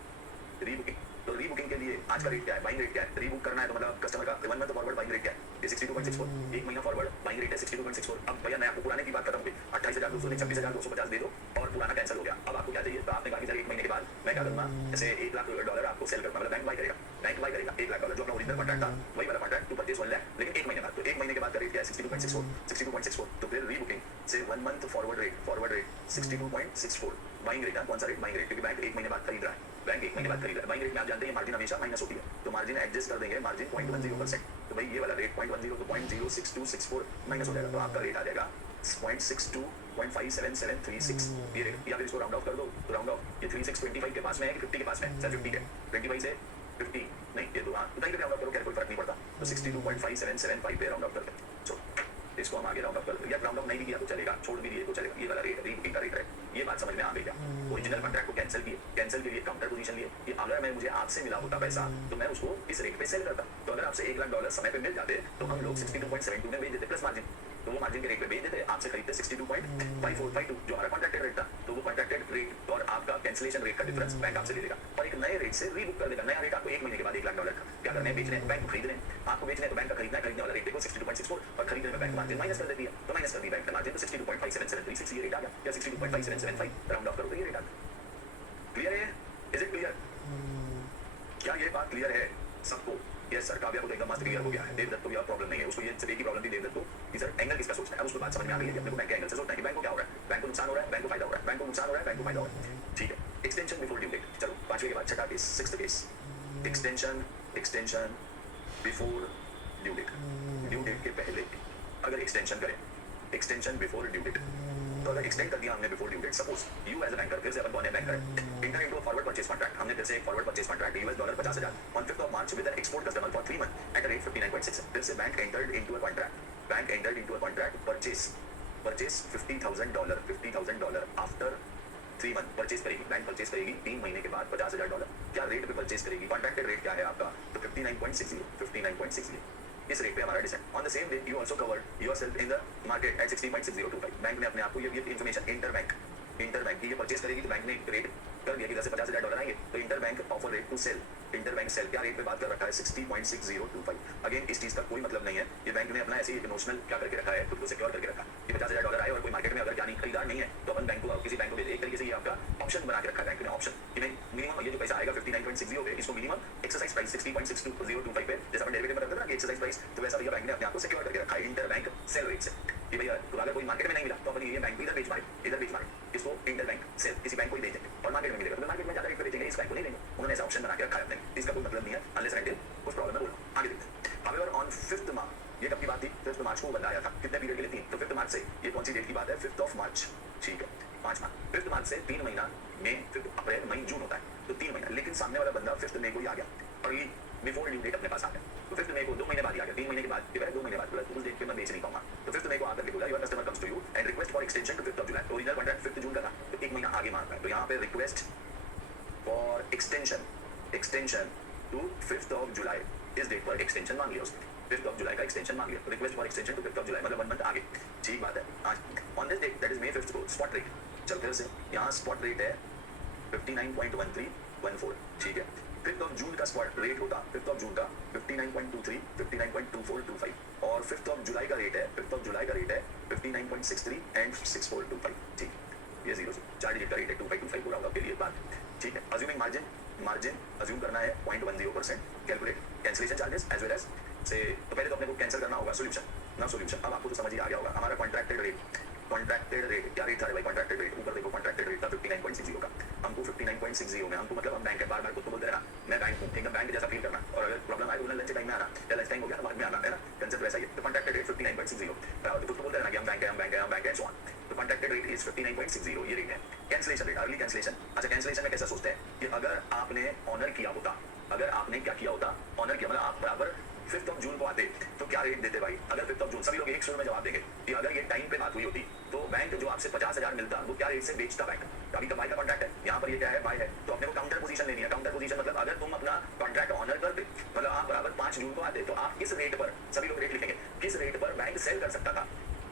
तो रीबुकिंग के लिए आज का रेट क्या है, बाइंग रेट क्या है, रीबुक करना है तो मतलब कस्टमर का 1 मंथ फॉरवर्ड बाइंग रेट क्या है, ये 62.64, एक महीना फॉरवर्ड बाइंग रेट है 62.64। अब भैया मैं आपको पुराने की बात खत्म हो गई, 28,200 ने 26,250 दे दो और पुराना कैंसिल हो गया। अब आपको क्या चाहिए, तो आपने कहा कि सर 1 महीने के बाद मैं क्या करूंगा, जैसे $1,00,000 आपको सेल करना, मतलब बैंक बाय करेगा $1,00,000 जो अपना ओरिजिनल कॉन्ट्रैक्ट था वही वाला कॉन्ट्रैक्ट टू परचेज 1 लाख, लेकिन 1 महीने बाद। तो 1 महीने के बाद का रेट क्या है, 62.64। तो फिर रीबुकिंग से 1 month forward rate 62.64 buying rate, कौन सा रेट, बाइंग रेट, क्योंकि बैंक 1 महीने बाद खरीद रहा है, बैंक 1 महीने बाद खरीद रहा है। बाइंग रेट में आप जानते हैं मार्जिन हमेशा माइनस होती है, तो मार्जिन एडजस्ट कर देंगे, मार्जिन 0.10%, तो भाई ये वाला रेट 0.10 तो 0.06264 माइनस हो जाएगा, तो आपका रेट आ जाएगा 0.62.57736 ये रेट। या फिर इसको राउंड ऑफ कर दो, तो राउंड ऑफ ये 3625 के पास में है कि 50 के पास में है, सर 50 है, 25 से 50 नहीं, ये तो हाँ उतना ही राउंड ऑफ करो, क्या कोई फर्क नहीं पड़ता। तो 62.5775 पे राउंड ऑफ करते हैं। सो इसको हम आगे राउंड ऑफ कर दो, या राउंड ऑफ नहीं भी किया तो चलेगा, छोड़ भी दिए तो चलेगा, ये वाला रेट रीबुकिंग का रेट है। ये बात समझ में आ गई क्या, ओरिजिनल कॉन्ट्रैक्ट को कैंसिल के लिए काउंटर पोजीशन लिए, कि अगर मैं मुझे आपसे मिला होता पैसा तो मैं उसको इस रेट पे सेल करता, तो अगर आपसे $1,00,000 समय पे मिल जाते तो हम लोग 62.72 में बेच देते प्लस मार्जिन, तो वो मार्जिन के रेट पे बेच देते, आपसे खरीदते 62.5452 जो हमारा कॉन्ट्रैक्टेड रेट था। तो वो कॉन्ट्रैक्टेड रेट और आपका कैंसिलेशन रेट का डिफरेंस बैंक आपसे ले लेगा और एक नए रेट से रीबुक कर देगा। नया रेट आपको 1 महीने के बाद $1,00,000 का क्या करना है, बेचने हैं, बैंक को खरीदने हैं, आपको बेचने हैं तो बैंक का खरीदने वाला रेट देखो 62.64 और खरीदने में बैंक मार्जिन माइनस कर देती है, तो माइनस कर दी बैंक का मार्जिन, तो 62.57736 ये रेट आ गया, या 62.5775 राउंड ऑफ करो तो ये रेट आ गया। क्लियर है, इज इट क्लियर, क्या ये बात क्लियर है सबको? यस सर, काव्या को तो एकदम मस्त क्लियर हो गया है, देवदत्त को भी और प्रॉब्लम नहीं है, उसको ये सिर्फ एक ही प्रॉब्लम थी देवदत्त को कि सर एंगल किसका सोचना है। अब उसको बात समझ में आ गई है कि अपने को बैंक के एंगल से सोचना है कि बैंक को क्या हो रहा है, बैंक को नुकसान हो रहा है, बैंक को फायदा हो रहा है, बैंक को नुकसान हो रहा है, बैंक को फायदा हो रहा है, ठीक है। एक्सटेंशन बिफोर ड्यू डेट, चलो पांचवें के बाद छठा केस, sixth case, extension before due date के पहले अगर एक्सटेंशन करें, एक्सटेंशन बिफोर ड्यू डेट, तो अगर एक्सटेंड कर दिया हमने before due date, suppose you as a banker, फिर से अपन कौन है banker, enter into forward purchase contract, हमने फिर से एक forward purchase contract $50,000 on 5th of March with an export customer for 3 months at a rate 59.6, फिर से bank entered into a contract bank entered into a contract purchase $50,000 after 3 month purchase करेगी, bank purchase करेगी 3 महीने के बाद $50,000। क्या rate पे purchase करेगी, कॉन्ट्रैक्टेड रेट क्या है आपका, तो 59.60 इस रेट पे हमारा डिसेंट। On the same day you also covered yourself in the market at 60.6025। Bank ने अपने आप को ये इन्फॉर्मेशन इंटरबैंक की ये परचेस करेगी तो बैंक ने रेट कर दिया कि जैसे $50,000 आएंगे तो interbank offer rate to sell, interbank sell क्या रेट पे बात कर रखा है 60.6025। अगेन इस चीज का कोई मतलब नहीं है, ये बैंक ने अपना ऐसे ही इमोशनल क्या करके रखा है, खुद को सिक्योर करके रखा है कि $50,000 आए और कोई मार्केट में अगर क्या नहीं खरीदार नहीं है तो अपन बैंक को किसी बैंक को एक तरीके से ये आपका ऑप्शन बना के रखा है बैंक ने, ऑप्शन कि नहीं मिनिमम ये जो पैसा आएगा 59.60 पे इसको मिनिमम एक्सरसाइज प्राइस 60.6025 पे जैसा अपन डेरिवेटिव में करते हैं ना एक्सरसाइज प्राइस, तो वैसा भैया बैंक ने अपने आप को सिक्योर करके रखा है इंटरबैंक सेल रेट से कि भैया तो अगर कोई मार्केट में नहीं मिला तो अपन ये बैंक को इधर बेच मारे इसको इंटरबैंक सेल किसी बैंक को ही दे देंगे और मार्केट में मिलेगा तो मार्केट में ज्यादा रेट पे बेचेंगे, इस बैंक को नहीं देंगे। उन्होंने ऐसा ऑप्शन बना के रखा है अपने, इसका कोई मतलब नहीं है अनलेस एंड अनटिल कुछ प्रॉब्लम है बोलो आगे देखते हैं। हाउएवर ऑन 5th मार्च, ये कब की बात थी, 5th मार्च को बंदा आया था, कितने पीरियड के लिए 3, तो 5th मार्च से ये कौन सी डेट की बात है 5th मार्च, ठीक है 5 मार्च, 5th मार्च से 3 महीना मई, 5 अप्रैल मई जून होता है तो 3 महीना, लेकिन सामने वाला बंदा 5th मई को ही आ गया और ये बिफोर ड्यू डेट अपने पास आ गया तो 5th मई को 2 महीने बाद ही आ गया, 3 महीने के बाद 2 महीने बाद बोला उस डेट पे मैं बेच नहीं पाऊंगा तो 5th मई को आकर के बोला your customer comes to you and request for extension to 5th of July, original contract 5th June का था तो 1 महीना आगे मांग रहा है तो यहाँ पे request for extension to 5th of July, इस डेट पर एक्सटेंशन मांग लिया उसने, 5th ऑफ जुलाई का एक्सटेंशन मांग लिया, request for extension to 5th of July मतलब 1 मंथ आगे, ठीक बात है। आज on this date that is May 5th को स्पॉट रेट चलते से यहाँ स्पॉट रेट है 59.1314, ठीक है। 5th ऑफ जून का स्पॉट रेट होता 5th ऑफ जून का 59.23 59.2425 और 5th ऑफ जुलाई का रेट है 5th ऑफ जुलाई का रेट है 59.63 एंड 6425, ठीक ये 0 4 डिजिट का रेट है 2525 पूरा होगा के लिए बात, ठीक है। अज्यूमिंग मार्जिन अज्यूम करना है 0.10%, calculate cancellation charges as well as से, तो पहले तो अपने को कैंसिल करना होगा सोल्यूशन अब आपको तो समझ ही आ गया होगा। हमारा कॉन्ट्रैक्टेड रेट क्या रेट था भाई, कॉन्ट्रैक्टेड रेट ऊपर देखो कॉन्ट्रैक्टेड रेट था 59.60 का, हमको 59.60 में हमको मतलब हम बैंक है बार खुद को बोलते रहना मैं बैंक हूँ, एकदम बैंक जैसा फील करना और अगर प्रॉब्लम आए तो लंच टाइम में आना या लंच टाइम हो गया बाद में आना है ना, कंसेप्ट वैसा ही है। तो कॉन्ट्रैक्टेड रेट 59.60 तो खुद को बोलते रहना कि हम बैंक है सो ऑन, तो कॉन्ट्रैक्टेड रेट इज 59.60 ये रेट है। कैंसिलेशन रेट अर्ली कैंसिलेशन, अच्छा कैंसिलेशन में कैसा सोचते हैं कि अगर आपने ऑनर किया होता, अगर आपने क्या किया होता ऑनर किया मतलब आप बराबर 5th ऑफ जून को आते तो क्या रेट देते भाई, अगर 5th ऑफ जून सभी लोग एक शुरू में जवाब देंगे कि अगर ये टाइम पे बात हुई होती तो बैंक जो आपसे 50,000 मिलता वो क्या रेट से बेचता बैंक, अभी का बाय का कॉन्ट्रैक्ट है यहाँ पर ये क्या है बाय है तो अपने को काउंटर पोजीशन लेनी है, काउंटर पोजीशन मतलब अगर तुम अपना कॉन्ट्रैक्ट ऑनर करते मतलब आप बराबर 5 जून को आते तो आप किस रेट पर, सभी लोग रेट लिखेंगे किस रेट पर बैंक सेल कर सकता था,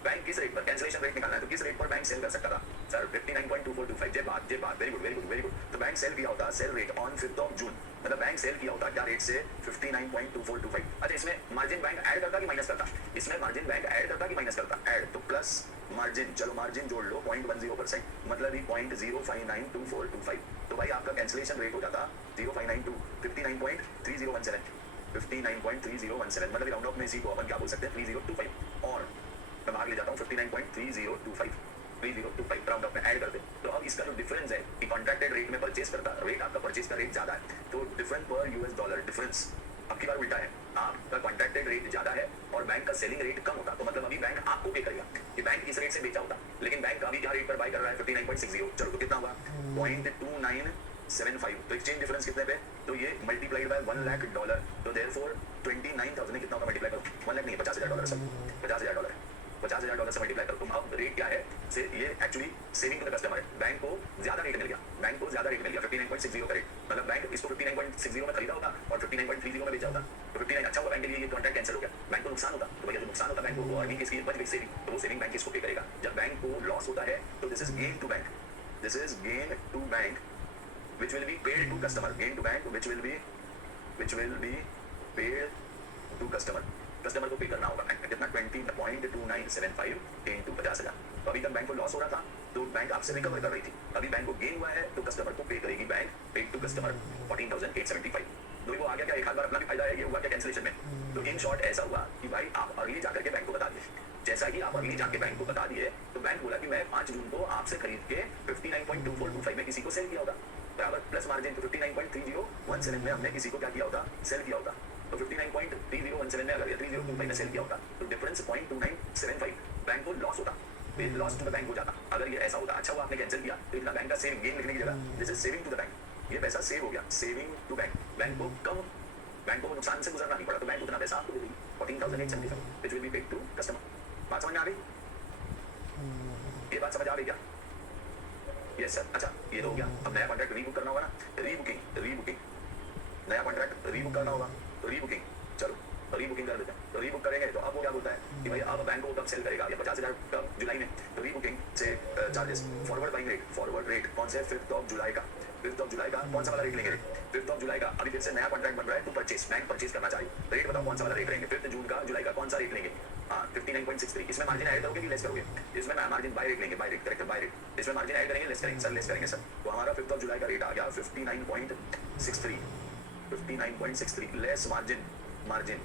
बैंक किस रेट पर कैंसिलेशन रेट निकालना है तो किस रेट पर बैंक सेल कर सकता था सर 59.2425, जे बात वेरी गुड तो बैंक सेल किया होता cell rate on 5th of June मतलब बैंक सेल किया होता क्या रेट से 59.2425। अच्छा इसमें मार्जिन बैंक ऐड करता कि माइनस करता, इसमें मार्जिन बैंक ऐड करता कि माइनस करता, ऐड तो प्लस मार्जिन, चलो मार्जिन जोड़ लो 0.10% मतलब 0.05922425 तो भाई आपका कैंसिलेशन रेट हो जाता 0.592 59.3017 59.3017 मतलब राउंड ऑफ में इसी को अपन क्या बोल सकते हैं 3025 और मैं भाग ले जाता हूँ 59.3025 राउंड ऑफ में ऐड करते तो अब इसका जो डिफरेंस है कि कॉन्ट्रैक्टेड रेट में परचेस करता रेट आपका परचेस का रेट ज्यादा है तो डिफरेंस पर यूएस डॉलर डिफरेंस अब की बार उल्टा है, आपका कॉन्ट्रैक्टेड रेट ज्यादा है और बैंक का सेलिंग रेट कम होता तो मतलब अभी बैंक आपको पे करेगा कि बैंक इस रेट से बेचा होता लेकिन बैंक अभी क्या रेट पर बाय कर रहा है 59.60 चलो तो कितना हुआ 0.2975 तो एक्सचेंज डिफरेंस कितने पे तो ये मल्टीप्लाइड बाय $1 लाख तो देयरफॉर 29,000 कितना होगा मल्टीप्लाई करो 1 लाख नहीं $50,000 सर $50,000 से मल्टीप्लाई करो तुम अब रेट क्या है से ये actually saving to the customer है, बैंक को ज्यादा रेट मिल गया 59.60 का रेट मतलब बैंक इसको 59.60 में खरीदा होता और 59.30 में बेचा होता तो 59 अच्छा हुआ बैंक के लिए ये कॉन्ट्रैक्ट कैंसिल हो गया, बैंक को नुकसान होता तो भैया जो नुकसान होता बैंक को अर्निंग किसकी बच गई सेविंग तो वो सेविंग बैंक किसको पे करेगा, जब बैंक को लॉस होता है तो this is gain to bank which will be paid to customer, gain to bank which will be paid to customer को पे करना होगा बैंक कितना 20.2975 इनटू 50,000 तो अभी तक बैंक को लॉस हो रहा था तो बैंक आपसे रिकवर कर रही थी, अभी बैंक को गेन हुआ है तो कस्टमर को पे करेगी बैंक पेड टू कस्टमर 14,875 दो को आ गया क्या एक बार अपना भी फायदा है ये हुआ क्या कैंसिलेशन में तो इन शॉर्ट ऐसा हुआ कि भाई आप अर्ली जाकर के बैंक को बता दिए, जैसा कि आप अर्ली जाके बैंक को बता दिए तो बैंक बोला कि मैं 5 जून को आपसे खरीद के 59.2425 में किसी को सेल किया होगा बराबर प्लस मार्जिन तो 59.3017 में हमने किसी को क्या किया होता सेल किया होता तो 59.3017 में अगर 3025 में सेल किया होता तो डिफरेंस 0.2975 बैंक को लॉस होता फिर लॉस टू द बैंक हो जाता, अगर ये ऐसा होता अच्छा हुआ आपने कैंसिल किया तो इतना बैंक का सेविंग गेन लिखने की जगह this is saving to the bank, ये पैसा सेव हो गया सेविंग टू बैंक, बैंक को नुकसान से गुजरना नहीं पड़ा तो बैंक उतना पैसा आपको दे देगी 14,875 which will be paid to customer. बात समझ में आ गई? ये बात समझ आ गई क्या? Yes sir. अच्छा ये तो हो गया. अब नया कॉन्ट्रैक्ट रीबुक करना होगा ना. रीबुकिंग नया कॉन्ट्रैक्ट रीबुक करना होगा. तो रीबुकिंग चलो रीबुकिंग कर देते हैं. तो रीबुक करेंगे तो अब वो क्या बोलता है कि भाई अब बैंक को कब सेल करेगा या 50,000 कब जुलाई में. तो रीबुकिंग से charges forward buying rate. Forward rate कौन से 5th ऑफ जुलाई का. 5th ऑफ जुलाई का कौन सा वाला रेट लेंगे. 5th ऑफ जुलाई का अभी फिर से नया कॉन्ट्रैक्ट बन रहा है टू परचेस. बैंक परचेस करना चाहिए. रेट बताओ कौन सा वाला रेट लेंगे. 5th जून का जुलाई का कौन सा रेट लेंगे. 59.63. इसमें मार्जिन ऐड करोगे कि लेस करोगे. इसमें मार्जिन बाय रेट लेंगे. By rate correct by rate. इसमें मार्जिन ऐड करेंगे लेस करेंगे सर. लेस करेंगे सर. तो हमारा 5th ऑफ जुलाई का रेट आ गया 59.63. 59.63 लेस मार्जिन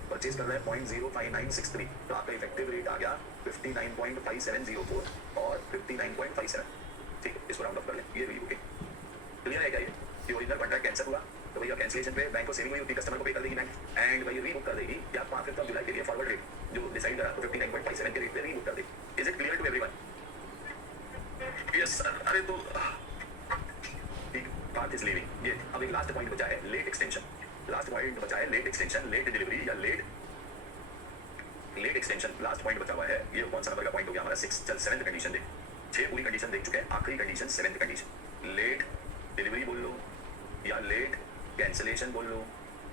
परचेज कर रहे हैं 0.05963. तो आपका इफेक्टिव रेट आ गया 59.5704 और 59.57. ठीक है इसको राउंड ऑफ कर लें. ये रीबुकिंग क्लियर है क्या. ये ओरिजिनल कॉन्ट्रैक्ट कैंसिल हुआ तो भैया कैंसिलेशन पे बैंक को सेविंग हुई होती कस्टमर को पे कर देगी बैंक. एंड भाई रीबुक कर देगी या 5th ऑफ जुलाई के लिए फॉरवर्ड रेट जो डिसाइड करा तो 59.57 के रेट पे रीबुक कर देगी. Is it clear to everyone. Yes sir. अरे तो ठीक पार्ट इज लीविंग. ये अब एक लास्ट पॉइंट बचा है लेट एक्सटेंशन. लास्ट पॉइंट बचा है लेट एक्सटेंशन. लेट डिलीवरी या लेट एक्सटेंशन लास्ट पॉइंट बचा हुआ है. ये कौन सा नंबर का पॉइंट हो गया हमारा 6. चल 7th कंडीशन देख. 6 पूरी कंडीशन देख चुके हैं. आखिरी condition 7th condition. Late delivery बोल लो या लेट कैंसिलेशन बोल लो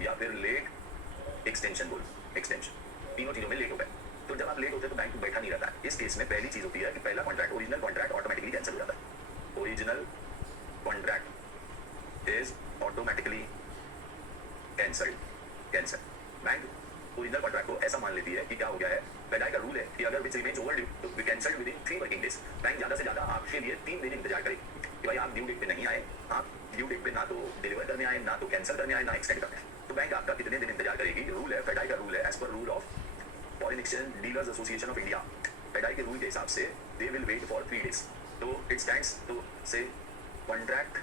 या फिर लेट एक्सटेंशन बोल लो. एक्सटेंशन तीनों चीजों में लेट हो गए. तो जब आप लेट होते हैं तो बैंक बैठा नहीं रहता है. इस केस में पहली चीज होती है कि पहला contract original contract automatically cancel हो जाता है. Original contract is automatically cancel. Bank original contract को ऐसा मान लेती है कि क्या हो गया है. फेडाई का रूल है कि अगर विच रिमेन्स ओवरड्यू तो we cancelled within 3 working days. Bank ज्यादा से ज्यादा आपके लिए 3 दिन इंतजार करेगी कि भाई आप ड्यू डेट पे नहीं आए. आप ड्यू डेट पे ना तो डिलीवर करने आए ना तो कैंसिल करने आए ना एक्सटेंड करने आए. तो बैंक आपका कितने दिन इंतजार करेगी. रूल है फेडाई का रूल है as per rule of foreign exchange dealers association of India. FEDAI के रूल के हिसाब से they will wait for 3 days. तो इट स्टैंड्स तो से contract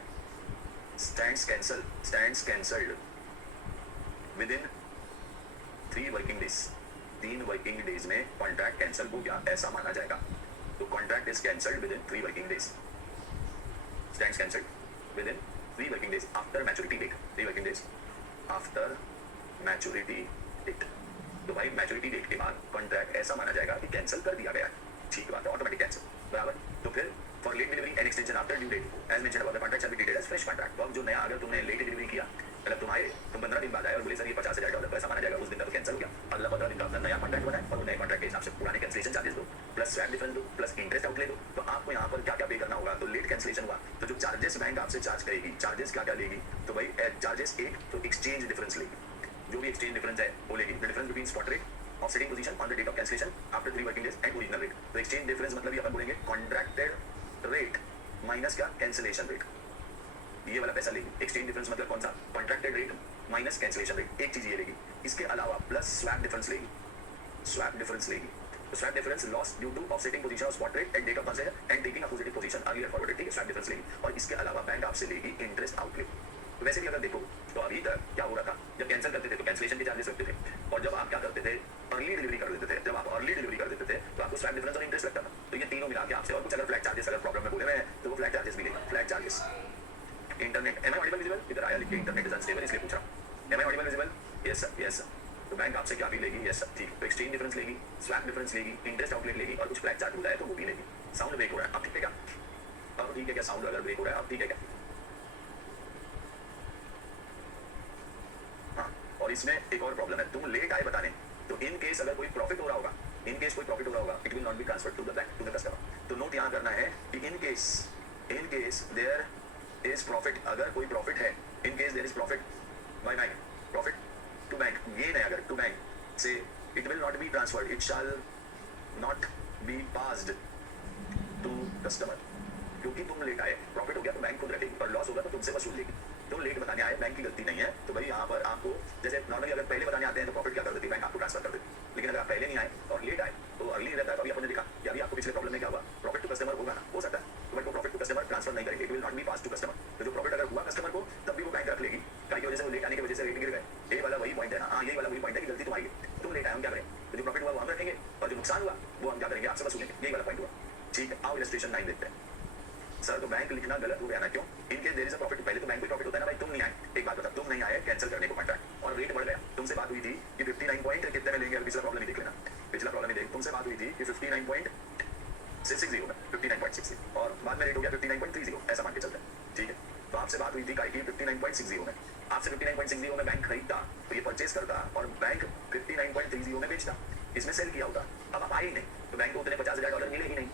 stands cancelled within 3 working days. 3 working days में कॉन्ट्रैक्ट कैंसिल हो गया ऐसा माना जाएगा. तो contract is cancelled within 3 working days. Stands cancelled within 3 working days after maturity date. 3 working days after maturity date. तो भाई maturity date के बाद कॉन्ट्रैक्ट ऐसा माना जाएगा कि कैंसिल कर दिया गया है. ठीक बात है ऑटोमेटिक कैंसिल बराबर. तो फिर for late delivery and extension after due date as mentioned above the contract shall be treated as fresh contract. तो अब जो नया अगर तुमने लेट डिलीवरी किया मतलब तुम आए तुम 15 दिन बाद आए और बोले सर ये $50,000 पैसा माना जाएगा. उस दिन का तो कैंसिल हो गया. अगला 15 दिन का अपना नया कॉन्ट्रैक्ट बनाए और नए कॉन्ट्रैक्ट के हिसाब से पुराने कैंसिलेशन चार्जेस दो प्लस स्वैप डिफरेंस दो प्लस इंटरेस्ट आउटले दो. तो आपको यहाँ पर क्या क्या पे करना होगा. तो लेट कैंसिलेशन हुआ तो जो चार्जेस बैंक आपसे चार्ज करेगी चार्जेस क्या क्या लेगी. तो भाई चार्जेस एक तो एक्सचेंज डिफरेंस लेगी. जो भी एक्सचेंज डिफरेंस है वो लेगी. The difference between spot rate offsetting position on the date of cancellation after 3 working days and original rate. तो एक्सचेंज डिफरेंस मतलब ये अपन बोलेंगे कॉन्ट्रैक्टेड रेट माइनस क्या कैंसिलेशन रेट. ये वाला पैसा लेगी. एक्सचेंज डिफरेंस मतलब कौन सा contracted rate minus cancellation rate. एक चीज ये लेगी. इसके अलावा प्लस स्वैप डिफरेंस लेगी. स्वैप डिफरेंस लेगी. तो swap difference loss due to offsetting position of spot rate at date of cancellation and taking opposite position earlier forward rate. ठीक है स्वैप डिफरेंस लेगी. और इसके अलावा बैंक आपसे लेगी इंटरेस्ट आउटले. वैसे भी अगर देखो तो अभी तक क्या हो रहा था जब कैंसिल करते थे तो कैंसिलेशन के चार्जेस लगते थे. और जब आप क्या करते थे अर्ली डिलीवरी कर देते थे. जब आप अर्ली डिलीवरी कर देते थे तो आपको स्वैप डिफरेंस और इंटरेस्ट लगता था. तो ये तीनों मिला के आपसे और कुछ अगर फ्लैट चार्जेस अगर प्रॉब्लम में बोले मैं तो वो फ्लैट चार्जेस भी लेगा. Flat charges. Internet am I audible visible. इधर आया लिखिए इंटरनेट इज अनस्टेबल इसलिए पूछ रहा हूँ. Am I audible visible. Yes sir yes sir. तो बैंक आपसे क्या भी लेगी. यस सर ठीक. तो एक्सचेंज डिफरेंस लेगी स्वैप डिफरेंस लेगी इंटरेस्ट आउटलेट लेगी और कुछ फ्लैट चार्ज बोला है तो वो भी लेगी. साउंड ब्रेक हो रहा है अब ठीक है क्या. अब ठीक है क्या. साउंड अगर ब्रेक हो रहा है अब ठीक है क्या. और इसमें एक और प्रॉब्लम है. तुम लेट आए बताने तो इन केस अगर कोई प्रॉफिट हो रहा होगा इन केस कोई प्रॉफिट हो रहा होगा it will not be transferred to the bank to the customer. तो नोट यहाँ करना है कि in case there is profit. अगर कोई प्रॉफिट है in case there is profit by bank profit to bank gain है अगर टू बैंक से it will not be transferred. It shall not be passed to customer. क्योंकि तुम late आए profit हो गया तो बैंक खुद रखेगी और लॉस होगा तो तुमसे वसूल लेगी. तुम लेट बताने आए बैंक की गलती नहीं है. तो भाई यहाँ पर आपको जैसे नॉर्मली अगर पहले बताने आते हैं तो प्रॉफिट क्या कर देती है बैंक आपको ट्रांसफर कर देती. लेकिन अगर आप पहले नहीं आए और लेट आए तो अर्ली रहता है. तो अभी आपने देखा कि अभी आपको पिछले प्रॉब्लम में क्या हुआ प्रॉफिट टू कस्टमर होगा ना हो सकता है. तो बट वो प्रॉफिट टू कस्टमर ट्रांसफर नहीं करेगी. It will not be pass to customer. तो जो प्रॉफिट अगर हुआ कस्टमर को तब भी वो बैंक रख लेगी. क्या की वजह से वो लेट आने की वजह से रेट गिर गए. ये वाला वही पॉइंट है ना. हाँ यही वाला वही पॉइंट है कि गलती तुम्हारी है. तुम लेट आए हम क्या करें. तो जो प्रॉफिट हुआ वो हम रखेंगे और जो नुकसान हुआ वो हम क्या करेंगे आपसे वसूलेंगे. यही वाला पॉइंट हुआ. ठीक है आओ इलस्ट्रेशन 9 देखते हैं. सर तो बैंक लिखना गलत हो गया ना, क्यों? In case there is a profit, पहले तो बैंक को प्रॉफिट होता है ना भाई, तुम नहीं आए, एक बात बता, तुम नहीं आए कैंसिल करने को कॉन्ट्रैक्ट और रेट बढ़ गया, तुमसे बात हुई थी कि 59 पॉइंट कितने में लेंगे, पिछला प्रॉब्लम ही देख लेना, पिछला प्रॉब्लम ही देख, तुमसे बात हुई थी कि 59.660 में 59.60 और बाद में रेट हो गया 59.30, ऐसा मान के चलते हैं, ठीक है? तो आपसे बात हुई थी काय की 59.60 में, आपसे 59.60 में बैंक खरीदता तो ये परचेज करता और बैंक 59.30 में बेचता, इसमें सेल किया होता। अब आप आए ही नहीं तो बैंक को उतने $50,000 मिले ही नहीं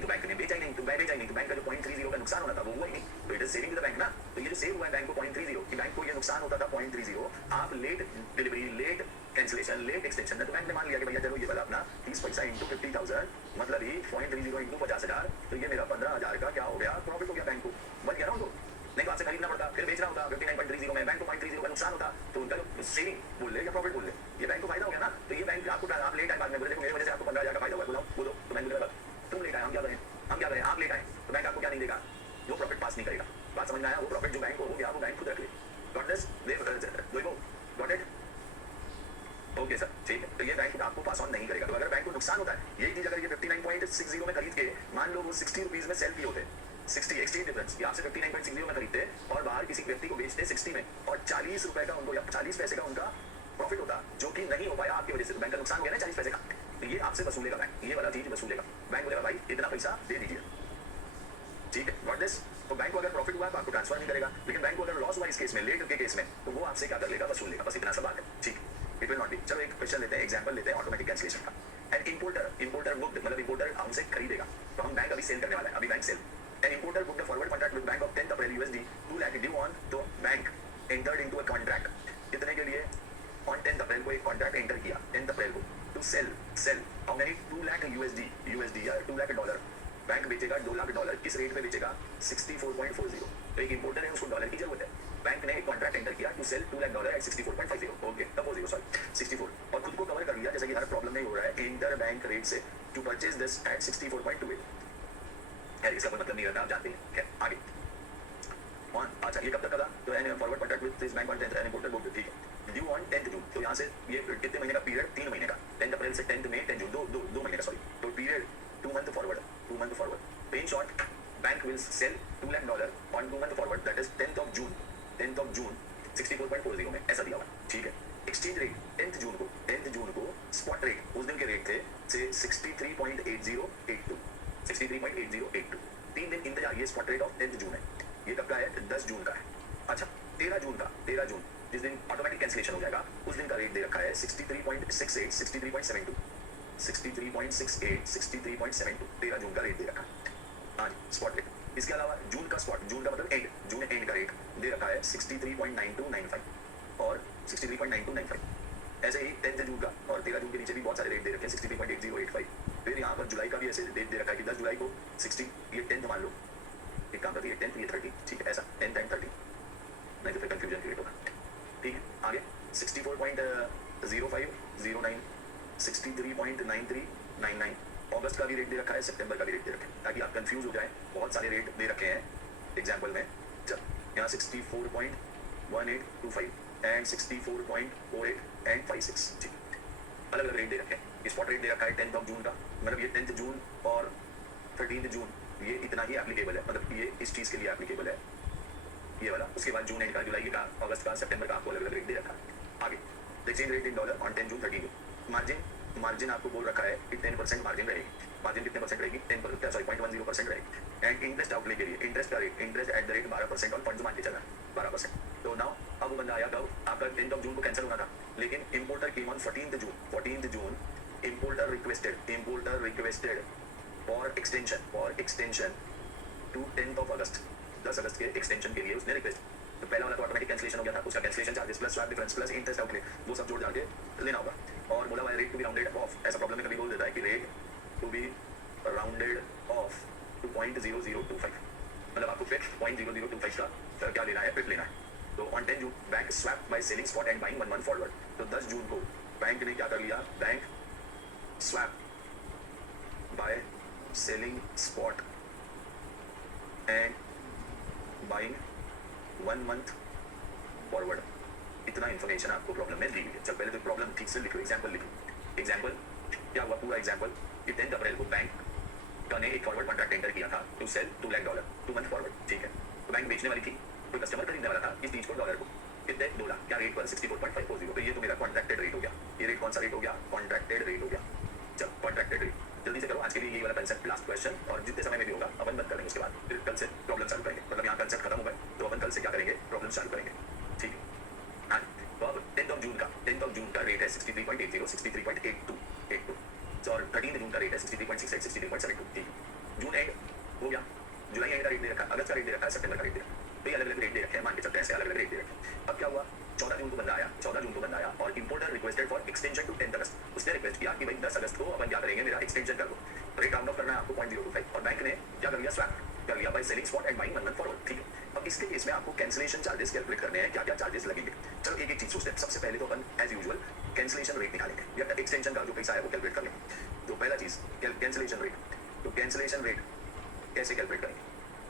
तो बैंक ने बेचा ही नहीं, तो बेचा ही नहीं तो बैंक का जो 0.30 का नुकसान होना था वो हुआ ही नहीं, तो it is saving to the bank ना। तो ये जो सेव हुआ है बैंक को 0.30 कि बैंक को ये नुकसान होता था 0.30, आप late delivery, late cancellation, late extension है, तो बैंक ने मान लिया कि भैया चलो ये वाला अपना 30 पैसा इंटू 50,000 मतलब ही 0.30 इंटू 50,000, तो ये मेरा 15,000 का क्या हो गया, प्रॉफिट हो गया बैंक को, बच गया ना उनको, नहीं तो आपसे खरीदना पड़ता, फिर बेचना होता 59.30 में, बैंक को 0.30 का नुकसान होता, तो उनका जो सेविंग बोल ले या प्रॉफिट बोल ले, ये बैंक को फायदा हो गया ना। तो ये बैंक आपको आप लेट आए, बाद में बोले मेरी वजह से आपको 15,000 का फायदा हुआ, बोलो तो बैंक बोलेगा तुम लेट आए, हम क्या करें, आप लेट आए, तो बैंक आपको क्या नहीं देगा, वो प्रॉफिट पास नहीं करेगा। बात समझ में आया? वो प्रॉफिट जो बैंक को हो गया वो बैंक खुद रख ले। Got this? Got it? Okay sir, ठीक है। तो ये बैंक आपको पास ऑन नहीं करेगा। तो अगर बैंक को नुकसान होता है, यही चीज अगर ये 59.60 में खरीद के मान लो वो 60 रुपीज में सेल किए होते, 60 एक्सचेंज डिफरेंस, ये आपसे 59.60 में खरीदते और बाहर किसी व्यक्ति को बेचते 60 में और 40 रुपए का उनको या 40 पैसे का उनका प्रॉफिट होता, जो कि नहीं हो पाया आपकी वजह से, बैंक का नुकसान हो गया ना 40 पैसे का, तो ये आपसे वसूलेगा बैंक, ये वाला चीज वसूलेगा। बैंक बोलेगा भाई इतना पैसा दे दीजिए, ठीक है? Got this? तो बैंक को अगर प्रॉफिट हुआ तो आपको ट्रांसफर नहीं करेगा, लेकिन बैंक को अगर लॉस हुआ इस केस में, लेट के केस में, तो वो आपसे क्या कर लेगा, वसूल लेगा, बस इतना सा बात है, ठीक? It will not B. चलो एक क्वेश्चन लेते हैं, एग्जांपल लेते हैं ऑटोमेटिक कैंसिलेशन का। एन इंपोर्टर बुक्ड, मतलब इंपोर्टर हमसे खरीदेगा, तो हम बैंक अभी सेल करने वाला है, अभी bank sell. An importer booked a forward contract with bank of 10th April USD 2 lakh due on, तो bank entered into a contract, कितने के लिए? ऑन 10th अप्रैल को एक कॉन्ट्रैक्ट एंटर किया, 10th अप्रैल को, to sell how many, 2 lakh USD या 2 लाख डॉलर, बैंक बेचेगा $2 लाख, किस रेट पे बेचेगा? 64.40। तो एक इंपोर्टर है, उसको डॉलर की जरूरत है, बैंक ने एक कॉन्ट्रैक्ट एंटर किया to sell $2 lakh at 64.50, okay तब हो 64 और खुद को कवर कर लिया, जैसे कि हर प्रॉब्लम नहीं हो रहा है, इंटर बैंक रेट से टू परचेज दिस एट 64.28। यार इसका कोई मतलब नहीं रहता, आप जानते हैं। क्या आगे अच्छा ये कब तक का? तो an forward contract with this bank on 10th an importer book, ठीक है, ड्यू ऑन 10th जून, तो यहाँ से ये कितने महीने का पीरियड? 3 महीने का, 10th अप्रैल से 10th मई 10 जून, दो महीने का, सॉरी, तो पीरियड 2 मंथ फॉरवर्ड। तो in short bank will sell $2 lakh on 2 month forward, that is 10th of June 64.40 में, ऐसा दिया हुआ, ठीक है? एक्सचेंज रेट 10th जून को स्पॉट रेट उस दिन के रेट थे से 63.8082, 63.8082, 3 दिन इंतजार, ये स्पॉट रेट ऑफ 10th जून है, ये कब का है? 10 जून का है। अच्छा 13 जून जिस दिन ऑटोमेटिक कैंसिलेशन हो जाएगा, उस दिन का रेट दे रखा है 63.68, 63.72, 63.68, 13 जून का रेट दे रखा है, हाँ जी स्पॉट रेट। इसके अलावा जून का मतलब जून एंड का रेट दे रखा है 63.9295 और 63.9295। ऐसे ही 10th जून का और 13 जून के नीचे भी बहुत सारे रेट दे रखे हैं, 63.8085। फिर यहाँ पर जुलाई का भी ऐसे डेट दे रखा है कि 10 जुलाई को 60, ये 10th मान लो, एक काम करती है 10th ये 30, ठीक है, ऐसा 10th एंड 30, नहीं तो फिर कंफ्यूजन क्रिएट होगा, ठीक है? आगे 64.0509, 63.9399, अगस्त का भी रेट दे रखा है, सितंबर का भी रेट दे रखा है, ताकि आप कंफ्यूज हो जाए, बहुत सारे रेट दे रखे हैं एग्जाम्पल में। जब यहाँ 64.1825 एंड 64.48 एंड 56, ठीक, अलग अलग रेट दे रखे हैं। स्पॉट रेट दे रखा है 10th ऑफ जून का, मतलब ये 10th जून और 13th जून, ये इतना ही एप्लीकेबल है, मतलब ये इस चीज़ के लिए एप्लीकेबल है, ये वाला। उसके बाद जून एंड का, जुलाई का, अगस्त का, सितंबर का, आपको अलग अलग रेट दे रखा है। आगे exchange rate in dollar on 10 June 13 June, margin आपको बोल रखा है कि 10% मार्जिन रहेगी, मार्जिन कितने परसेंट रहेगी? 10%, सॉरी 0.10% रहेगी। एंड इंटरेस्ट आउटले के लिए इंटरेस्ट का rate, interest eight the rate 12% और फंड्स मान के चला 12%। तो नाउ अब वो बंदा आया कब? आपका 10th ऑफ जून को कैंसिल होना था, लेकिन importer came on 14th June, importer requested for extension to 10th of August, 10 अगस्त के एक्सटेंशन के लिए उसने रिक्वेस्ट, तो पहला वाला तो ऑटोमेटिक कैंसिलेशन हो गया था, उसका cancellation charges plus swap difference plus interest outlay, वो सब जोड़ जाके लेना होगा। और बोला हुआ rate to be rounded off, ऐसा प्रॉब्लम में कभी बोल देता है कि rate to be rounded off to 0.0025, मतलब आपको फिर 0.0025 का क्या लेना है, फिर लेना है। तो on 10 June bank swap by selling spot and buying 1 month forward, तो 10 जून को बैंक ने क्या कर लिया? Bank swap by selling spot and buying 1 month forward. इतना इन्फॉर्मेशन आपको प्रॉब्लम में दी हुई है। चल पहले तो प्रॉब्लम ठीक से लिखो, एग्जांपल लिखो। एग्जांपल क्या हुआ? पूरा एग्जांपल कि 10th अप्रैल को बैंक का ने एक फॉरवर्ड कॉन्ट्रैक्ट एंटर किया था to sell $2 lakh 2 month forward, ठीक है। तो बैंक बेचने वाली थी, कोई कस्टमर खरीदने वाला था इस चीज को डॉलर को, कितने 2 लाख, क्या रेट पर 64.540। तो ये तो मेरा कॉन्ट्रैक्टेड रेट हो गया। ये रेट कौन सा रेट हो गया? कॉन्ट्रैक्टेड रेट हो गया। चल कॉन्ट्रैक्टेड रेट जल्दी से करो आज के लिए, ये वाला कंसेप्ट लास्ट क्वेश्चन, और जितने समय में भी होगा अपन बंद कर देंगे, उसके बाद फिर कल से प्रॉब्लम चालू करेंगे। मतलब यहाँ कंसेप्ट खत्म हो गए तो अपन कल से क्या करेंगे? प्रॉब्लम चालू करेंगे, ठीक है। हाँ, तो अब 10th ऑफ जून का रेट है 63.80, 63.82 और 13 जून का रेट है 63.68, 63.72, ठीक है। जून एंड हो गया, जुलाई एंड का रेट दे रखा है, अगस्त का रेट दे रखा है, सितंबर का रेट दे रखा है, तो ये अलग अलग रेट दे रखे हैं, मान के चलते हैं ऐसे अलग अलग रेट दे रखे हैं। अब क्या हुआ? 14 जून को बंदा आया, 14 जून को बंदा आया और importer requested for extension to 10 August. उसने रिक्वेस्ट किया कि भाई 10 अगस्त को अपन क्या करेंगे, मेरा एक्सटेंशन कर दो। रेट राउंड ऑफ करना है आपको 0.025 और बैंक ने क्या कर लिया? स्वैप कर लिया by selling spot and buying 1 month forward, ठीक है। अब इसके केस में आपको कैंसिलेशन चार्जेस कैलकुलेट करने हैं, क्या क्या चार्जेस लगेंगे। चलो एक एक चीज सोचते हैं। सबसे पहले तो अपन एज यूजुअल कैंसिलेशन रेट निकालेंगे या एक्सटेंशन का जो पैसा है वो कैलकुलेट कर लेंगे। तो पहला चीज कैंसिलेशन रेट। तो कैंसिलेशन रेट कैसे कैलकुलेट करेंगे?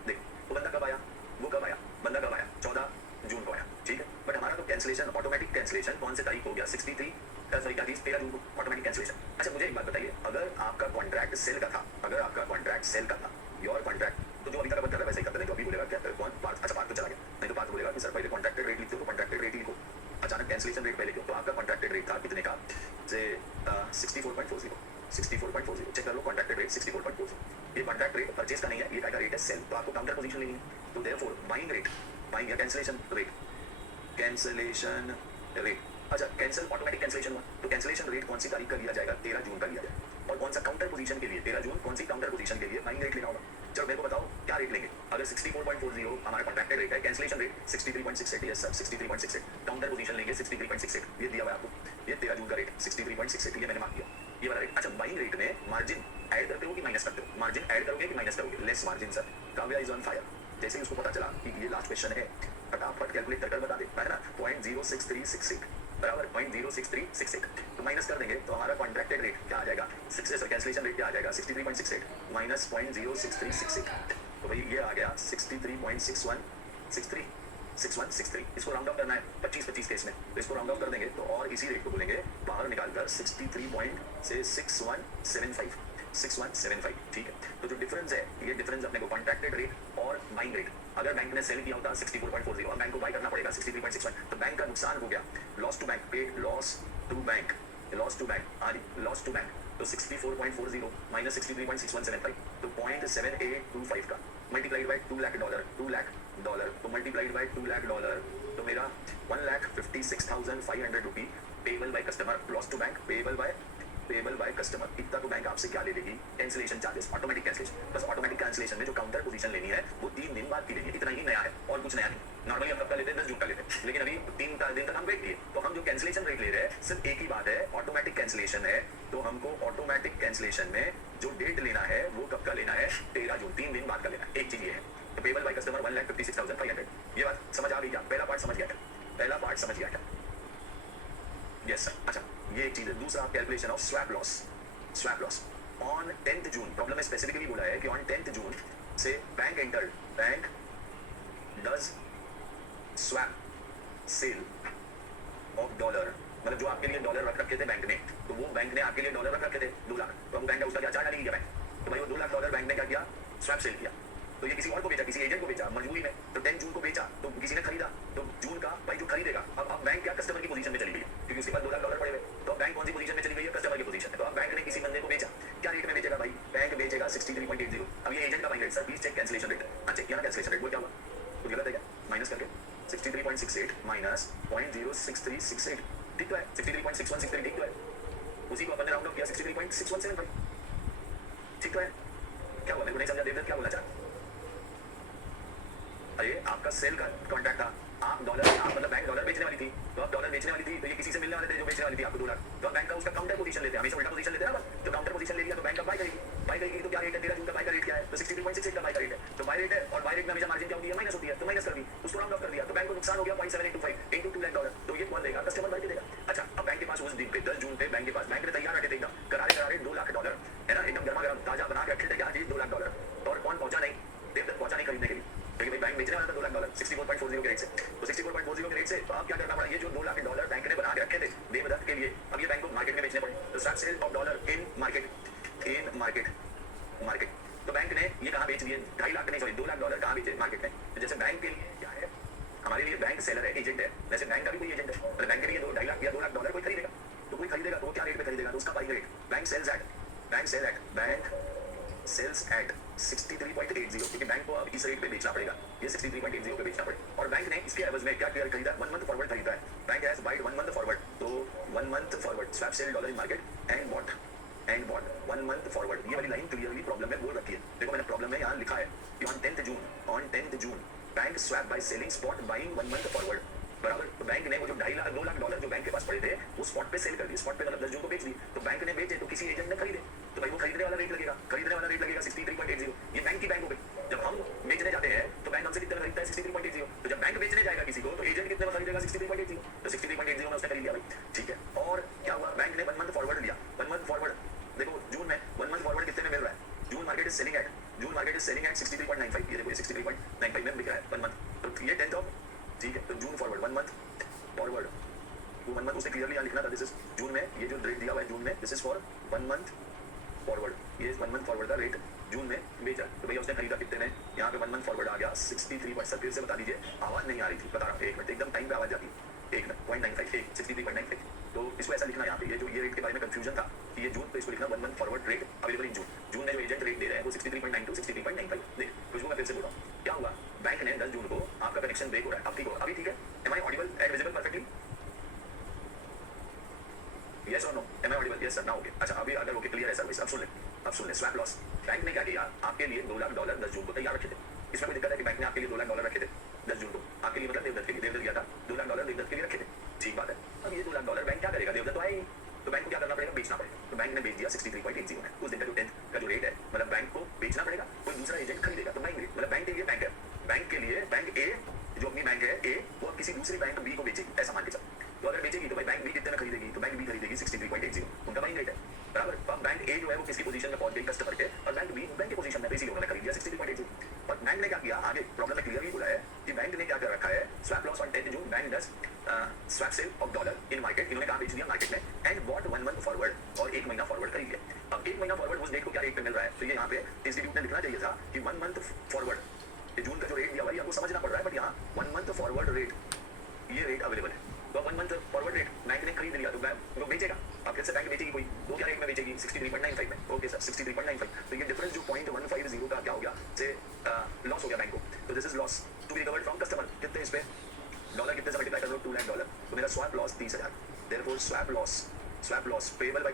देख, वो बंदा कब आया? वो कब आया? बंदा कब आया? 14 जून को आया, ठीक है। बट हमारा तो कैंसिलेशन, ऑटोमेटिक कैंसिलेशन कौन से तारीख हो गया? 13 जून को ऑटोमेटिक कैंसिलेशन। अच्छा मुझे एक बात बताइए, अगर आपका कॉन्ट्रैक्ट सेल का था, अगर आपका कॉन्ट्रैक्ट सेल का था, योर कॉन्ट्रैक्ट, तो जो अभी तक अपन कर रहे हैं वैसे ही करते हैं। जो अभी बोलेगा क्या कौन पार्थ, अच्छा पार्थ तो चला गया, नहीं तो पार्थ बोलेगा कि सर पहले कॉन्ट्रैक्टेड रेट लिखते हो तो कॉन्ट्रैक्टेड रेट लिखो, अचानक कैंसिलेशन रेट पहले क्यों? तो आपका कॉन्ट्रैक्टेड रेट था कितने का? से 64.40 चेक कर लो। Contracted rate 64.40। ये कॉन्ट्रैक्ट रेट परचेज का नहीं है, ये का रेट है सेल, तो आपको काउंटर पोजीशन लेनी है। तो देयरफॉर बाइंग रेट, बाइंग या कैंसिलेशन रेट, कैंसिलेशन रेट, अच्छा कैंसिल ऑटोमेटिक कैंसिलेशन हुआ तो कैंसिलेशन रेट कौन सी तारीख का लिया जाएगा? 13 जून का लिया जाएगा। और कौन सा काउंटर पोजीशन के लिए? 13 जून कौन सी काउंटर पोजीशन के लिए बाइंग रेट लेना होगा? चलो मेरे को बताओ क्या रेट लेंगे। अगर 64.40 हमारा कॉन्ट्रैक्टेड रेट है, cancellation rate 63.68, yes sir 63.68, counter position लेंगे 63.68, ये दिया हुआ है आपको। ये 13 जून का रेट 63.68, ये मैंने मार्क किया, ये वाला रेट। अच्छा बाइंग रेट में मार्जिन ऐड करते हो कि माइनस करते हो? मार्जिन ऐड करोगे कि माइनस करोगे? Less margin sir. Kavya is on fire. जैसे ही उसको पता चला कि ये लास्ट क्वेश्चन है, फटाफट कैलकुलेट कर बता दे, है ना। 0.06368 बराबर 0.06368, तो माइनस कर देंगे तो हमारा कॉन्ट्रैक्टेड रेट क्या आ जाएगा? कैंसिलेशन रेट क्या आ जाएगा? 63.68 माइनस 0.06368, तो भाई ये आ गया 63.6163। इसको राउंड ऑफ करना है 25-25 केस में, तो इसको राउंड ऑफ कर देंगे तो और इसी रेट को बोलेंगे बाहर निकालकर 63.6175, ठीक है। तो जो डिफरेंस है, ये डिफरेंस अपने को कॉन्ट्रैक्टेड रेट और बाइंग रेट, अगर बैंक ने सेल किया होता 64.40 और बैंक को बाय करना पड़ेगा 63.61, तो बैंक का नुकसान हो गया, loss to bank, paid loss to bank, loss to bank, loss to bank. तो 64.40 माइनस 63.6175, तो 0.7825 का मल्टीप्लाइड बाय $2 लाख, $2 लाख, तो मल्टीप्लाइड बाय $2 लाख, तो मेरा 1,56,500 rupee payable by customer, loss to bank, payable by customer. इतना तो बैंक आपसे क्या ले लेगी? Cancellation charges, automatic cancellation. बस ऑटोमेटिक कैंसिलेशन में जो काउंटर पोजीशन लेनी है वो 3 दिन बाद की लेनी है, इतना ही नया है और कुछ नया नहीं। नॉर्मली हम कब का लेते हैं? 10 जून का लेते हैं, लेकिन अभी 3 दिन तक हम वेट किए, तो हम जो कैंसिलेशन रेट ले रहे हैं सिर्फ एक ही बात है, ऑटोमेटिक कैंसिलेशन है। तो हमको ऑटोमेटिक कैंसिलेशन में जो डेट लेना है वो कब का लेना है? 13 जून, 3 दिन बाद का लेना है। एक चीज ये है, तो पेबल बाय कस्टमर 1,56,500, ये बात समझ आ गई क्या? पहला पार्ट समझ गया क्या? पहला पार्ट समझ गया क्या? Yes sir. अच्छा ये एक चीज है। दूसरा calculation of swap loss. Swap loss on 10th June, problem में स्पेसिफिकली बोला है कि ऑन 10th जून से bank entered, bank does swap sell of dollar, मतलब जो आपके लिए डॉलर रख रखे थे बैंक ने, तो वो बैंक ने आपके लिए डॉलर रख रखे थे 2 लाख, तो हम बैंक का उसका क्या चार्ज डालेगी क्या बैंक? तो भाई वो $2 लाख बैंक ने क्या किया? स्वैप सेल किया, तो ये किसी और को बेचा, किसी एजेंट को बेचा मजबूरी में। तो 10 जून को बेचा तो किसी ने खरीदा, तो जून का भाई जो खरीदेगा, अब बैंक क्या कस्टमर की पोजीशन में चली गई है, क्योंकि उसके पास $2 लाख पड़े हुए, तो अब बैंक कौन सी पोजीशन में चली गई है? कस्टमर की पोजीशन में। तो अब बैंक ने किसी बंदे को बेचा, क्या रेट में बेचेगा भाई? बैंक बेचेगा 63.80। अब ये एजेंट का buying rate, sir please check cancellation rate. हाँ चेक किया ना कैंसिलेशन रेट, वो क्या हुआ? तो गलत है क्या? माइनस करके 63.68 माइनस 0.06368, ठीक तो है। 63.6163 ठीक तो है, उसी को अपन ने राउंड ऑफ किया 63.6175, ठीक तो है। क्या हुआ? मेरे को नहीं समझा देवदत्त क्या बोला चाह? अरे आपका सेल का कॉन्ट्रैक्ट था, आप डॉलर, आप मतलब बैंक डॉलर बेचने वाली थी, तो आप डॉलर बेचने वाली थी, तो ये किसी से मिलने वाले थे जो बेचने वाली थी आपको 2 लाख, तो बैंक का उसका काउंटर पोजीशन लेते हैं, हमेशा उल्टा पोजीशन लेते हैं ना। तो काउंटर पोजीशन ले लिया तो बैंक का बाय करेगी, तो क्या रेट है? 13 जून का बाय का रेट क्या है? तो 63.68 का बाय का रेट है, तो बाय रेट है, और बाय रेट में हमेशा मार्जिन क्या होती है? माइनस होती है, तो माइनस कर दी, उसको राउंड ऑफ कर दिया, तो बैंक को नुकसान हो गया 0.7825 इंटू $2 लाख, तो ये कौन देगा? कस्टमर भर के देगा। अच्छा अब बैंक के पास उस दिन पे 10 जून पे बैंक के पास, बैंक ने तैयार रखे थे एकदम करारे $2 लाख, है ना, एकदम गर्मा गर्म ताजा बना के रखे थे, क्या जी $2 लाख, और कौन पहुंचा नहीं? देवदत्त पहुंचा नहीं खरीदने के लिए, क्योंकि भाई बैंक बेचने वाला था $2 लाख 64.40 के रेट से, तो 64.40 के रेट से, तो अब क्या करना पड़ा? ये जो $2 लाख बैंक ने बना के रखे थे देवदत्त के लिए, अब ये बैंक को मार्केट में बेचने पड़े, तो swap sell of dollar in market, तो बैंक ने ये कहाँ बेच दिए, 2.5 लाख नहीं, सॉरी $2 लाख कहाँ बेचे मार्केट में। तो जैसे बैंक के लिए क्या है, हमारे लिए बैंक सेलर है, एजेंट है, वैसे बैंक का भी कोई एजेंट है। मतलब बैंक के लिए 2.5 लाख या $2 लाख कोई खरीदेगा, तो कोई खरीदेगा तो वो क्या रेट पे खरीदेगा, तो उसका buying rate bank sells at 63.80, क्योंकि बैंक को अब इस रेट पे बेचना पड़ेगा, ये 63.80 पे बेचना पड़ेगा। और बैंक ने इसके एवज में क्या खरीदा, 1 मंथ फॉरवर्ड खरीदा है। Bank has buyed 1 month forward, तो 1 month forward swap sell dollar in market and bought 1 month forward. ये वाली लाइन क्लियरली प्रॉब्लम में बोल रखी है, देखो मैंने प्रॉब्लम में यहाँ लिखा है कि on 10th June bank swap by selling spot buying 1 month forward, बराबर। तो बैंक ने वो जो $2.5 लाख जो बैंक के पास पड़े थे वो स्पॉट पे सेल कर दिए, स्पॉट पे मतलब 10 जून को बेच दिए। तो बैंक ने बेचे तो किसी एजेंट ने खरीदे, तो भाई वो खरीदने वाला रेट लगेगा 63.80। ये बैंक की बैंक हो गई। जब हम बेचने जाते हैं तो बैंक हमसे कितने में खरीदता है, 63.80। तो जब बैंक बेचने जाएगा किसी को तो एजेंट कितने में खरीदेगा, 63.80। तो 63.80 में उसने खरीद लिया भाई, ठीक है। और क्या हुआ, बैंक ने 1 मंथ फॉरवर्ड लिया। 1 मंथ फॉरवर्ड देखो जून में 1 मंथ फॉरवर्ड कितने में मिल रहा है, जून मार्केट इज सेलिंग एट 63.95। ये देखो ये 63.95 में बिक रहा है 1 मंथ। तो ये 10th ऑफ, ठीक है। तो जून फॉरवर्ड 1 मंथ फॉरवर्ड, वो 1 मंथ उसने क्लियरली यहाँ लिखना था, दिस इज जून में, ये जो रेट दिया हुआ है जून में, this is for 1 month forward. ये 1 मंथ फॉरवर्ड का रेट जून में बेचा, तो भैया उसने खरीदा कितने में, यहाँ पे 1 मंथ फॉरवर्ड आ गया 63। सर फिर से बता दीजिए, आवाज नहीं आ रही थी, बता रहा हूँ, 1 मिनट, एकदम टाइम पे आवाज जाती है, 1 मिनट, 0.95, 63.95। तो इसको ऐसा लिखना यहाँ पे, ये जो ये रेट के बारे में कंफ्यूजन था कि ये जून, तो इसको लिखना 1 month forward rate available in June. जून में जो एजेंट रेट दे रहे हैं वो 63.92, 63.95। देख खुशबू, मैं फिर से बोल रहा हूँ, क्या हुआ, बैंक ने 10 जून को आपका कनेक्शन ब्रेक हो रहा है, अब ठीक हो, अभी ठीक है, am I audible and visible perfectly, yes और no, am I audible, yes sir, ना हो गया, अच्छा अभी अगर ओके क्लियर है सर, अब सुन ले, स्वैप लॉस। बैंक ने क्या किया, आपके लिए $2 लाख 10 जून को तैयार रखे थे। इसमें कोई दिक्कत है कि बैंक ने आपके लिए $2 लाख रखे थे 10 जून को, आपके लिए मतलब देवदत्त के लिए, देवदत्त गया था, $2 लाख देवदत्त के लिए रखे थे, ठीक बात है। अब ये $2 लाख बैंक क्या करेगा, देवदत्त तो आए ही, तो बैंक को क्या करना पड़ेगा, बेचना पड़ेगा। तो बैंक ने बेच दिया 63.80 में, उस दिन का जो 10th का जो रेट है, मतलब बैंक को बेचना पड़ेगा, कोई दूसरा एजेंट खरीदेगा, तो बैंक रेट, मतलब बैंक के लिए बैंक है, बैंक के लिए बैंक ए जो अपनी बैंक है ए, वो किसी दूसरी बैंक बी को बेचेगी, ऐसा मान के चल। तो अगर बेचेगी तो भाई बैंक बी कितने में खरीदेगी, तो बैंक बी खरीदेगी 63.80, उनका बाइंग रेट है, बराबर। अब बैंक ए जो है वो किसकी पोजीशन में पहुंच गई कस्टमर के, और बैंक बी बैंक की पोजीशन में, तो इसीलिए उन्होंने खरीद लिया 63.80। और बैंक ने क्या किया, आगे प्रॉब्लम में क्लियरली बोला है कि बैंक ने क्या कर रखा है, swap loss on 10th June, bank does swap sell of dollar in market, इन्होंने कहा बेच दिया मार्केट में, एंड बॉट 1 मंथ फॉरवर्ड, और 1 महीना फॉरवर्ड खरीद लिया। अब 1 महीना फॉरवर्ड उस डेट को क्या रेट पे मिल रहा है, तो ये यहाँ पे इंस्टीट्यूट ने लिखना चाहिए था कि 1 मंथ फॉरवर्ड, जून का जो रेट दिया हुआ है आपको समझना पड़ रहा है, बट यहाँ 1 मंथ फॉरवर्ड रेट, ये रेट अवेलेबल है। तो 1 मंथ फॉरवर्ड रेट बैंक ने खरीद लिया, तो बैंक वो बेचेगा, आप कैसे बैंक बेचेगी कोई, वो क्या रेट में बेचेगी, 63.95 में, ओके सर 63.95। तो ये डिफरेंस जो 0.150 का क्या हो गया, से लॉस हो गया बैंक को, तो this is loss to be recovered from customer. कितने इस पे डॉलर कितने से मल्टीप्लाई कर लो, $2 लाख, तो मेरा swap loss 30,000, therefore swap loss payable by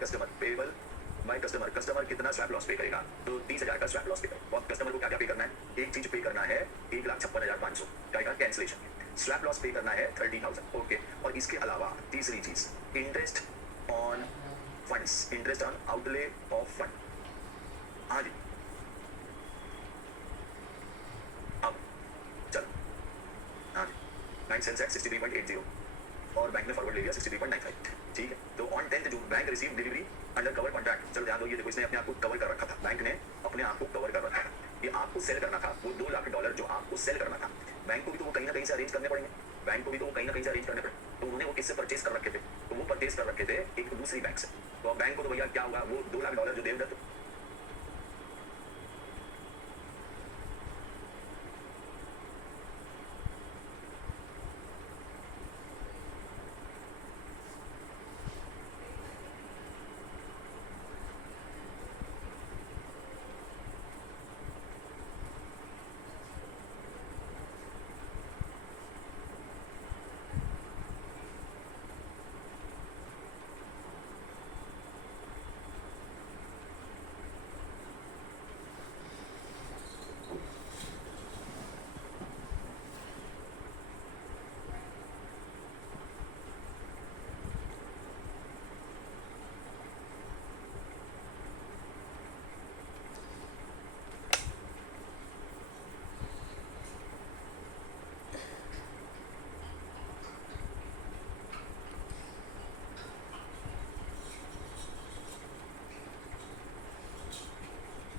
customer, customer कितना स्वैप लॉस पे करेगा, तो 30,000 का स्वैप लॉस पे करेगा। और कस्टमर को क्या क्या पे करना है, एक चीज पे करना है 1,56,500 का कैंसिलेशन, स्वैप लॉस पे करना है 30,000, ओके। और इसके अलावा तीसरी चीज, interest on funds, interest on outlay of fund. हाँ जी, अब चलो, हाँ जी, 9 सेंस एट 63.80 और बैंक ने फॉरवर्ड ले लिया 63.95, ठीक है। तो on 10th June bank receive delivery under cover contract. चलो ध्यान दो, ये देखो इसने अपने आप को कवर कर रखा था, बैंक ने अपने आप को कवर कर रखा था, ये आपको सेल करना था, वो $2 लाख जो आपको सेल करना था, बैंक को भी तो वो कहीं ना कहीं से अरेंज करने पड़ेंगे, बैंक को भी तो वो कहीं ना कहीं से अरेंज करने पड़े, तो उन्होंने वो किससे परचेज कर रखे थे, तो वो परचेज कर रखे थे एक दूसरी बैंक से। तो बैंक को तो भैया क्या होगा, वो $2 लाख जो देवदत्त,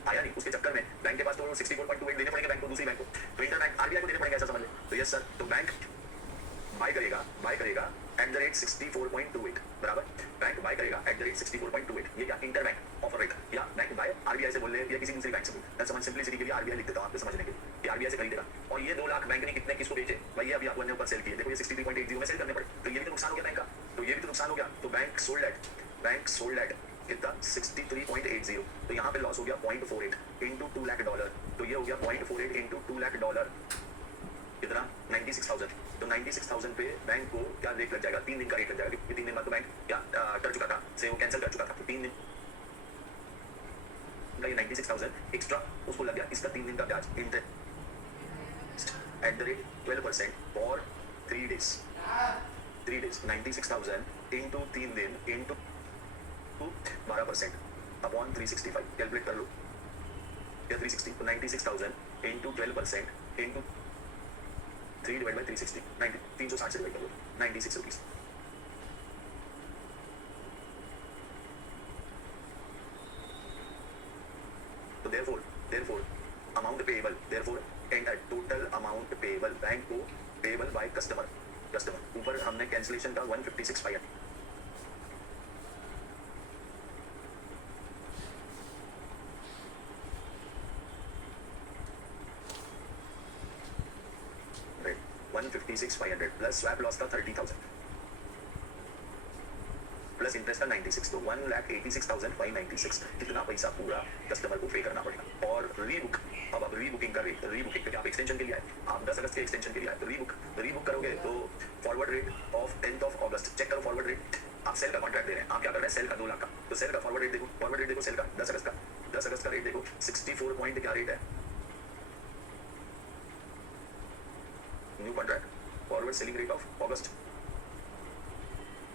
आया नहीं, उसके चक्कर में बैंक के पास तो 64.28 देने पड़ेंगे बैंक को, दूसरी बैंक को, तो इंटर बैंक आरबीआई को देने पड़ेंगे, ऐसा समझ ले। तो यस सर, तो बैंक बाय करेगा एट द रेट 64.28 बराबर, बैंक बाय करेगा एट द रेट 64.28, ये क्या इंटर बैंक ऑफर रेट, या बैंक बाय आरबीआई से बोल रहे हैं या किसी दूसरी बैंक से बोल, मैं समझ सिंपलिसिटी के लिए आरबीआई लिख देता हूं आपको समझने के लिए, आरबीआई से खरीदेगा। और ये 2 लाख बैंक ने कितने किसको बेचे भाई, ये अभी आपको ऊपर सेल किए, देखो ये 63.80 में सेल करने पड़े, तो ये भी तो नुकसान हो गया बैंक का, तो ये भी तो नुकसान हो गया। तो बैंक सोल्ड एट कितना 63.80, तो यहाँ पे लॉस हो गया 0.48 इंटू $2 लाख, तो ये हो गया 0.48 इंटू $2 लाख, कितना 96,000, तो 96,000 पे बैंक को क्या रेट लग जाएगा, 3 दिन का रेट लग जाएगा, क्योंकि 3 दिन बाद तो बैंक क्या कर चुका था से वो कैंसिल कर चुका था, तो 3 दिन का ये 96,000 एक्स्ट्रा उसको लग गया, इसका 3 दिन का ब्याज interest eight the rate 12% for 3 days 96,000 into 3 दिन इंटू 12% अपॉन 365, कैलकुलेट कर लो या 360, तो 96,000 इंटू 12% इंटू 3 डिवाइड बाई 360, 360 से डिवाइड कर लो, 96 रुपीज। तो therefore amount payable, therefore enter total amount payable bank को पेएबल बाय कस्टमर, ऊपर हमने कैंसिलेशन का 156 पाया, राइट 156,500 प्लस स्वैप लॉस का 30,000 प्लस इंटरेस्ट का 96, तो 1,86,596 कितना पैसा पूरा कस्टमर को पे करना पड़ेगा। और रीबुक, अब आप रीबुकिंग कर रहे, रीबुकिंग पे आप एक्सटेंशन के लिए आए, आप 10 अगस्त के एक्सटेंशन के लिए आए, तो रीबुक करोगे तो forward rate of 10th of August check करो, फॉरवर्ड रेट आप सेल का कॉन्ट्रैक्ट दे रहे हैं, आप क्या कर रहे हैं सेल का 2 लाख का, तो सेल का फॉरवर्ड रेट देखो सेल का 10 अगस्त का रेट देखो 64 पॉइंट क्या रेट है, new contract forward selling rate of अगस्त,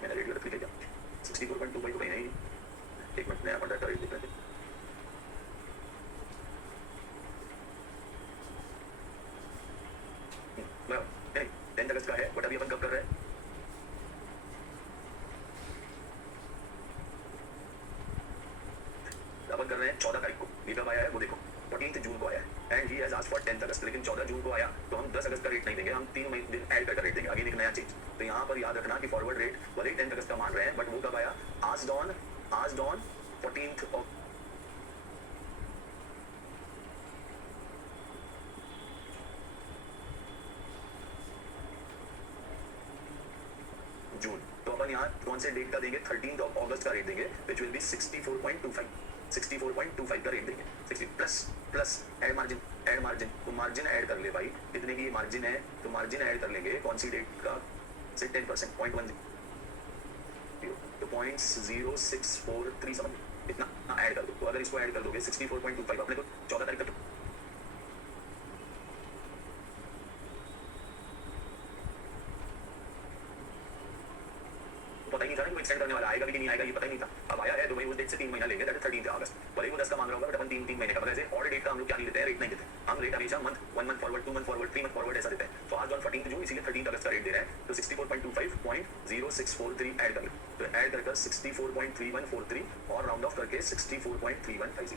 मैंने रेट गलत लिखा क्या 64.25 तो कहीं नहीं, एक मिनट नया कॉन्ट्रैक्ट का रेट देख लेते हैं, नहीं 10 अगस्त का है, बट अभी अपन कब कर रहे हैं, अपन कर रहे हैं 14 तारीख को, ये कब आया है वो देखो 14 जून को आया है, and he has asked for 10 अगस्त, लेकिन 14 जून को आया तो हम 10 अगस्त का रेट नहीं देंगे, हम 3 महीने दिन ऐड करके रेट देंगे, अगेन एक नया चेंज। तो यहाँ पर याद रखना कि फॉरवर्ड रेट भले ही 10 अगस्त का मान रहे हैं, बट वो कब आया, आस्क्ड ऑन 14th of जून, तो अपन यहाँ कौन से डेट का देंगे, 13th of August का रेट देंगे, विच विल बी 64.25 का रेट देंगे, 60 प्लस ऐड मार्जिन, तो मार्जिन ऐड कर ले भाई, कितने की मार्जिन है, तो मार्जिन ऐड कर लेंगे कौन सी डेट का से 10%, 0.10, तो 0.0643 समझ इतना ऐड कर दो, तो अगर इसको ऐड कर दोगे 64.25 अपने को 14 तारीख तक पता ही नहीं था ना कि एक्सटेंड करने वाला आएगा भी कि नहीं आएगा, ये पता ही नहीं था, अब आया है तो भाई उस डेट से 3 महीना लेंगे, दैट इज 13 अगस्त, भले वो 10 का मांग रहा होगा, बट अपन 3 महीने का, मतलब ऐसे ऑर्डर डेट का हम लोग क्या नहीं देते हैं, रेट नहीं देते, हम रेट हमेशा month 1 month forward, 2 month forward, 3 month forward ऐसा देते हैं, तो आज ऑन 14 जून इसीलिए 13 अगस्त का रेट दे रहे हैं, तो 64.25.0643 ऐड कर लो, तो ऐड कर 64.3143 और राउंड ऑफ करके 64.3150।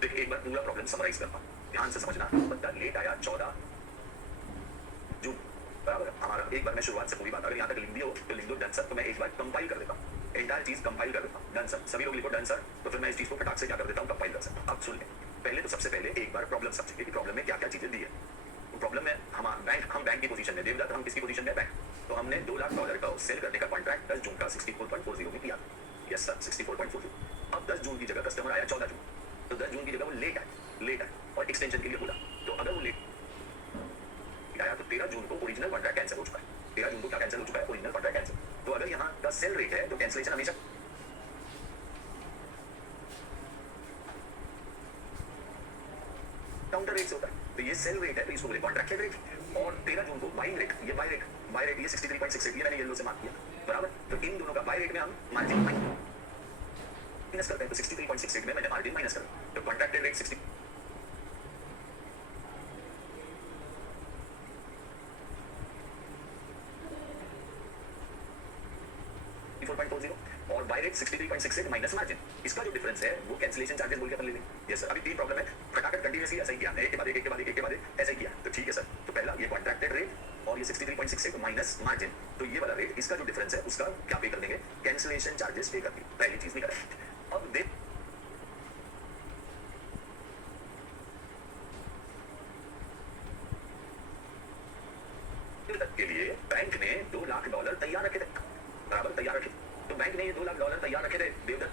देखिए एक बार पूरा प्रॉब्लम समराइज करता हूं, ध्यान से समझना, बंदा लेट आया 14 जून बराबर, हमारा एक बार मैं शुरुआत से पूरी बात अगर यहाँ तक लिख दी हो तो लिख दो डन सर, तो मैं एक बार कंपाइल कर देता हूँ, एंटायर चीज कंपाइल कर देता हूँ, डन सर, सभी लोग लिखो डन सर, तो फिर मैं इस चीज को फटाक से क्या कर देता हूँ, कंपाइल कर सकता हूँ। अब सुन ले, पहले तो सबसे पहले एक बार प्रॉब्लम समझिए कि प्रॉब्लम में क्या क्या चीजें दी है, प्रॉब्लम में हम बैंक की पोजीशन में, देवदत्त हम किसकी पोजीशन में, बैंक, तो हमने $2 लाख का सेल करने का कॉन्ट्रैक्ट 10 जून का 64.40 में किया, यस सर 64.40, अब 10 जून की जगह कस्टमर आया 14 जून, तो 10 जून की जगह वो लेट आया और एक्सटेंशन के लिए बोला, तो अगर वो लेट आया तो 13 जून को ओरिजिनल कॉन्ट्रैक्ट कैंसिल हो चुका है, 13 जून को क्या कैंसिल हो चुका है, ओरिजिनल कॉन्ट्रैक्ट कैंसिल, तो अगर यहाँ का सेल रेट है तो कैंसिलेशन हमेशा काउंटर रेट से होता है, तो ये सेल रेट है तो इसको बोले कॉन्ट्रैक्टेड रेट, और 13 जून को बाइंग रेट, ये बाय रेट ये 63.68 ये मैंने येलो से मार्क किया बराबर, तो इन दोनों का बाय रेट में हम मार्जिन माइनस करते हैं, तो 63.68 में मैंने मार्जिन माइनस कर, तो कॉन्ट्रैक्टेड रेट 60 4.40 और बाय रेट 63.68 माइनस मार्जिन, इसका जो डिफरेंस है वो कैंसिलेशन चार्जेस बोल के अपन ले लेंगे। यस सर, अभी 3 प्रॉब्लम है, फटाफट कंटीन्यूअसली ऐसा ही किया, एक के बाद एक ऐसा ही किया, तो ठीक है सर, तो पहला ये कॉन्ट्रैक्टेड रेट और ये 63.68 माइनस मार्जिन, तो ये वाला रेट, इसका जो डिफरेंस है उसका क्या पे कर देंगे, कैंसिलेशन चार्जेस पे कर देंगे। पहली चीज नहीं करें। अब देख के लिए बैंक ने $2 लाख तैयार रखे थे, बराबर तैयार रखे। तो बैंक ने ये $2 लाख तैयार रखे थे देवदत्त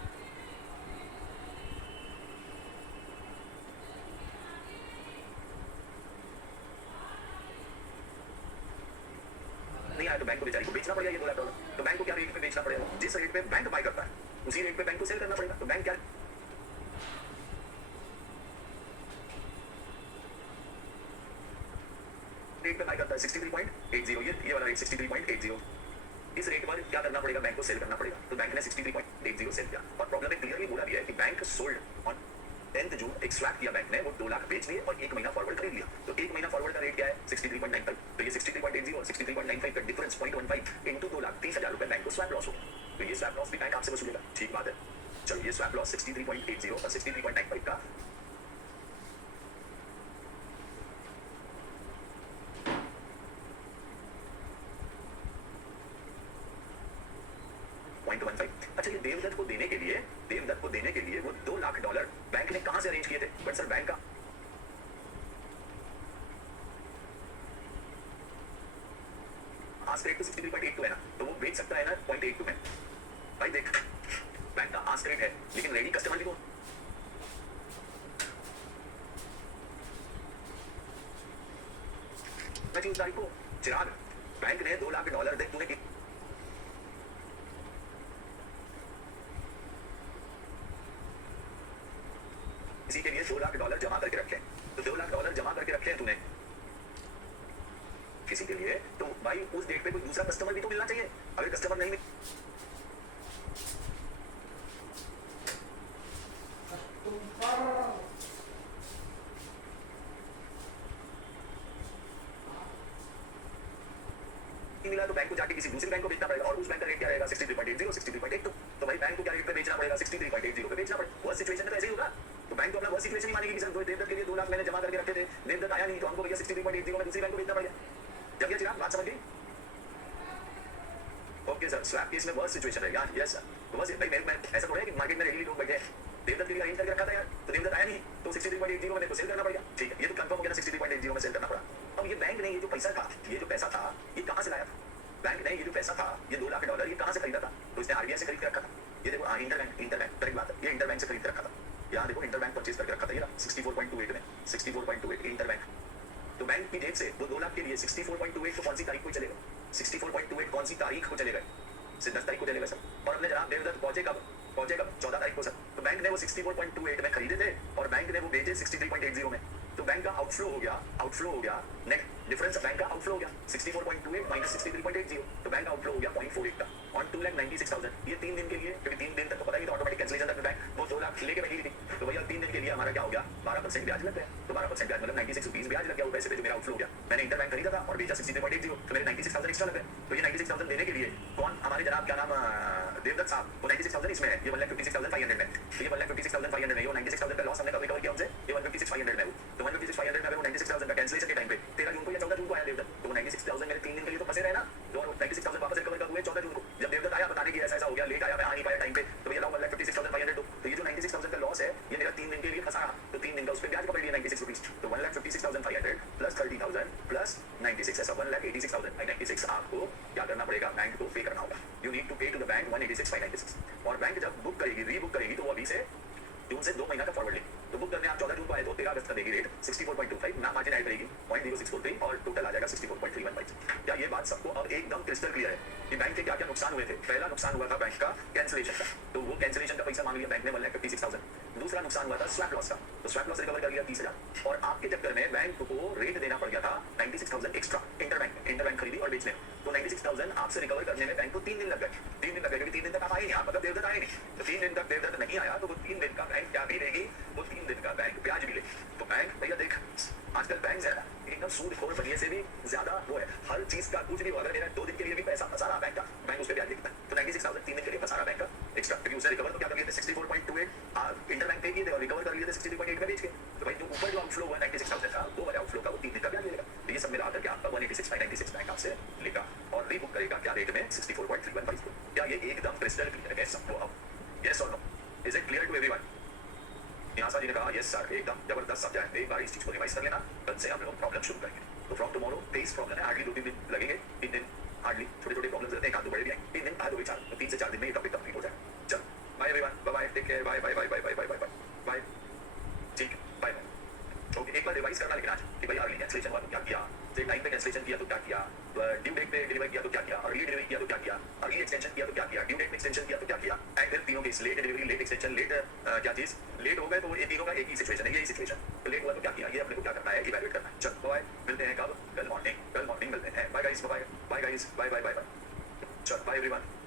नहीं आया, तो बैंक को बेचारी को बेचना पड़ेगा ये $2 लाख। तो बैंक को क्या रेट पे बेचना पड़ेगा, जिस रेट पे बैंक बाय करता है उसी रेट पे बैंक को सेल करना पड़ेगा। तो बैंक क्या रेट पे बाय करता है 63.80, ये वाला रेट 63.80, इस रेट पर क्या करना पड़ेगा, बैंक को सेल करना पड़ेगा। तो बैंक ने 63.80 सेल किया, और प्रॉब्लम में क्लियरली बोला गया है कि bank sold on 10th June, extract किया बैंक ने, वो 2 लाख बेच लिए और 1 महीना फॉरवर्ड खरीद लिया। तो 1 महीना फॉरवर्ड का रेट क्या है, 63.95। तो ये 63.80 और 63.95 का डिफरेंस 0.15 इंटू 2,30,000 रुपए बैंक को स्वैप लॉस होगा। तो ये स्वैप लॉस भी बैंक आपसे वसूलेगा, ठीक बात है। चलो ये स्वैप लॉस 63.80 और 63.95 का 0.15। अच्छा, ये देवदत्त को देने के लिए वो $2 लाख बैंक ने कहां से अरेंज किए थे, बट सर बैंक का आस्क रेट तो 63.82 है ना, तो वो बेच सकता है ना 0.82 में। भाई देख, बैंक का आस्क रेट है लेकिन रेडी कस्टमर भी को तारीख को चिराग, बैंक ने $2 लाख दे, तूने किसी के लिए $2 लाख जमा करके रखे, तो $2 लाख जमा करके रखे हैं तूने किसी के लिए, तो भाई उस डेट पे कोई दूसरा कस्टमर भी तो मिलना चाहिए। अगर कस्टमर नहीं मिल मिला तो बैंक को जाके किसी दूसरे बैंक को बेचना पड़ेगा, और उस बैंक का रेट क्या रहेगा, 63.80, 63.82। तो भाई बैंक को क्या रेट पे बेचना पड़ेगा, 63.80 पे बेचना पड़ेगा। वो सिचुएशन में तो ऐसे ही होगा। तो बैंक तो अपना वो सिचुएशन ही मानेगी कि सर देवदत्त के लिए 2 लाख मैंने जमा करके रखे थे, देवदत्त आया नहीं, तो हमको भैया 63.80 में दूसरी बैंक को बेचना पड़ेगा। जब ये चिराग बात समझ गई? ओके सर, स्वैप केस में वर्स्ट सिचुएशन है यार। यस सर, तो बस भाई मैं ऐसा थोड़ा है कि मार्केट में रेडी लोग बैठे हैं, देवदत्त के लिए अरेंज करके रखा था यार, तो देवदत्त आया नहीं, तो 63.80 में मेरे को सेल करना पड़ेगा। ठीक है, ये तो कंफर्म हो गया ना, 63.80 में सेल करना पड़ा। अब ये बैंक ने ये जो पैसा था, ये कहां से लाया था? बैंक ने ये जो पैसा था, ये $2 लाख ये कहां से खरीदा था? तो इसने आरबीआई से खरीद के रखा था। ये देखो इंटरबैंक करेक्ट बात है, ये इंटरबैंक से खरीद के रखा था। यहाँ देखो इंटरबैंक परचेज करके रखा था, ये 64.28 में, 64.28 इंटरबैंक। तो बैंक की जेब से वो 2 लाख के लिए 64.28 तो कौन सी तारीख को चलेगा, 64.28 कौन सी तारीख को चलेगा, 10 तारीख को चलेगा सर। और हमने जनाब देवदत्त पहुंचे कब 14 तारीख को सर। तो बैंक ने वो 64.28 में खरीदे थे और बैंक ने वो बेचे 63.80 में। तो बैंक का आउटफ्लो हो गया, नेट डिफरेंस बैंक का आउटफ्लो हो गया 64.28 माइनस 63.80, तो बैंक आउटफ्लो हो गया 0.48 का ऑन 2,96,000। ये 3 दिन के लिए, क्योंकि 3 दिन तक तो पता ही था ऑटोमेटिक कैंसिलेशन तक बैंक वो 2 लाख लेके बैठी थी। तो भैया 3 दिन के लिए हमारा क्या हो गया, 12% ब्याज लग गया। तो 12% ब्याज मतलब 96 रुपीज ब्याज लग गया वो पैसे पे जो मेरा आउटफ्लो हो गया। मैंने इंटरबैंक खरीदा था और बेचा 63.80, तो मेरे 96,000 एक्स्ट्रा लग गए। तो ये 96,000 देने के लिए कौन, हमारे जनाब क्या नाम देवदत्त साहब, वो 96,000 इसमें है, ये 1,56,500 में, तो ये 1,56,500 में, ये 96,000 का लॉस हमने कब रिकवर किया उनसे, ये 1,56,500 में। तो 1,56,500 में वो 96,000 का कैंसिलेशन के टाइम पे 13 जून को या 14 जून को आया देवदत्त, तो 96,000 मेरे 3 दिन के लिए तो फंसे रहे ना। तो 96,000 वापस रिकवर कब हुए, 14 जून को, जब देवदत्त आया बताने की ऐसा हो गया, लेट आया, मैं आ नहीं पाया टाइम पे, तो ये 1,56,500। तो ये जो 96,000 का लॉस है, ये मेरा 3 दिन के लिए फंसा रहा। तो 3 दिन का उस पर ब्याज पकड़ लिया 96 रुपीज। तो 1,56,500 प्लस 30,000 प्लस 96, ऐसा 1,86,596 आपको क्या करना पड़ेगा, बैंक को पे करना होगा। You need to pay to the bank 186,596। और बैंक जब बुक करेगी, रीबुक करेगी, तो वो अभी से जून से 2 महीना का फॉरवर्ड लेगी। तो बुक करने आप 14 जून को आए तो 13 अगस्त का देगी रेट 64.25, ना मार्जिन ऐड करेगी 0.0643 और टोटल आ जाएगा 64.315। क्या ये बात सबको अब एकदम क्रिस्टल क्लियर है कि बैंक के क्या क्या नुकसान हुए थे? पहला नुकसान हुआ था बैंक का कैंसिलेशन का, तो वो कैंसिलेशन का पैसा मांग लिया बैंक ने 1,56,000। दूसरा नुकसान हुआ था स्वैप लॉस का, तो स्वैप लॉस रिकवर कर लिया 30,000। और आपके चक्कर में बैंक को रेट देना पड़ गया था 96,000 एक्स्ट्रा इंटरबैंक खरीदी और बेचने। तो 96,000 आपसे रिकवर करने में बैंक को 3 दिन लग गए, क्योंकि 3 दिन तक आप आए नहीं, आप मतलब देवदत्त आए नहीं। तो 3 दिन तक देवदत्त नहीं आया, तो वो 3 दिन का बैंक क्या भी लेगी, वो 3 दिन का बैंक ब्याज भी लेगी। तो बैंक भैया देख, आजकल बैंक है एकदम सूदखोर बनिए से भी ज्यादा वो है, हर चीज का कुछ भी हो, अगर मेरा 2 दिन के लिए भी पैसा फंसा रहा बैंक का, बैंक उस पर ब्याज देता है। तो 96,000 3 दिन के लिए फंसा रहा बैंक का एक्स्ट्रा, क्योंकि उसे रिकवर तो क्या कर लिए थे 64.28 इंटरबैंक पे किए थे और रिकवर कर लिए थे 63.8 में बेच के। तो भाई तुम ऊपर जो आउटफ्लो हुआ 96,000 का, वो वाले आउटफ्लो का वो 3 दिन का ब्याज लेगा। तो ये सब मिला करके आपका 186,996 बैंक आपसे लेगा और रीबुक करेगा क्या रेट में 64.315 को। क्या ये एकदम क्रिस्टल क्लियर है सबको? अब यस और no, is it clear to everyone? Nihasa ji ने कहा यस सर, एकदम जबरदस्त सब्जेक्ट है, एक बार इस चीज को रिवाइज कर लेना, कल से हम लोग प्रॉब्लम शुरू करेंगे। तो फ्रॉम टुमारो 23 प्रॉब्लम है, हार्डली 2-3 दिन लगेंगे, 3 दिन हार्डली, छोटे छोटे प्रॉब्लम्स रहते हैं, एक आध दो बड़े भी आएंगे, 3 दिन आध हो गए 4, तो 3 से 4 दिन में ये टॉपिक कंप्लीट हो जाएगा। चल bye everyone, bye bye, take care, bye bye bye bye bye bye bye bye bye, ठीक बाय बाय। ओके, एक बार रिवाइज करना लेकिन आज कि भाई अर्ली कैंसिलेशन हुआ तो क्या किया, जे टाइम पे कैंसिलेशन किया तो क्या किया, ड्यू डेट पे डिलीवर किया तो क्या किया, अर्ली डिलीवरी किया तो क्या किया, अर्ली एक्सटेंशन किया तो क्या किया, ड्यू डेट में एक्सटेंशन किया तो क्या किया, एंड फिर तीनों case, late delivery, late extension, late क्या चीज, लेट हो गए तो ये तीनों का एक ही सिचुएशन है, यही सिचुएशन, तो लेट हुआ तो क्या किया, ये अपने को क्या करना है, इवैल्यूएट करना है। चल बाय, मिलते हैं कब? कल मॉर्निंग मिलते हैं। Bye guys, bye bye guys, bye bye bye bye bye. चल बाय एवरीवन।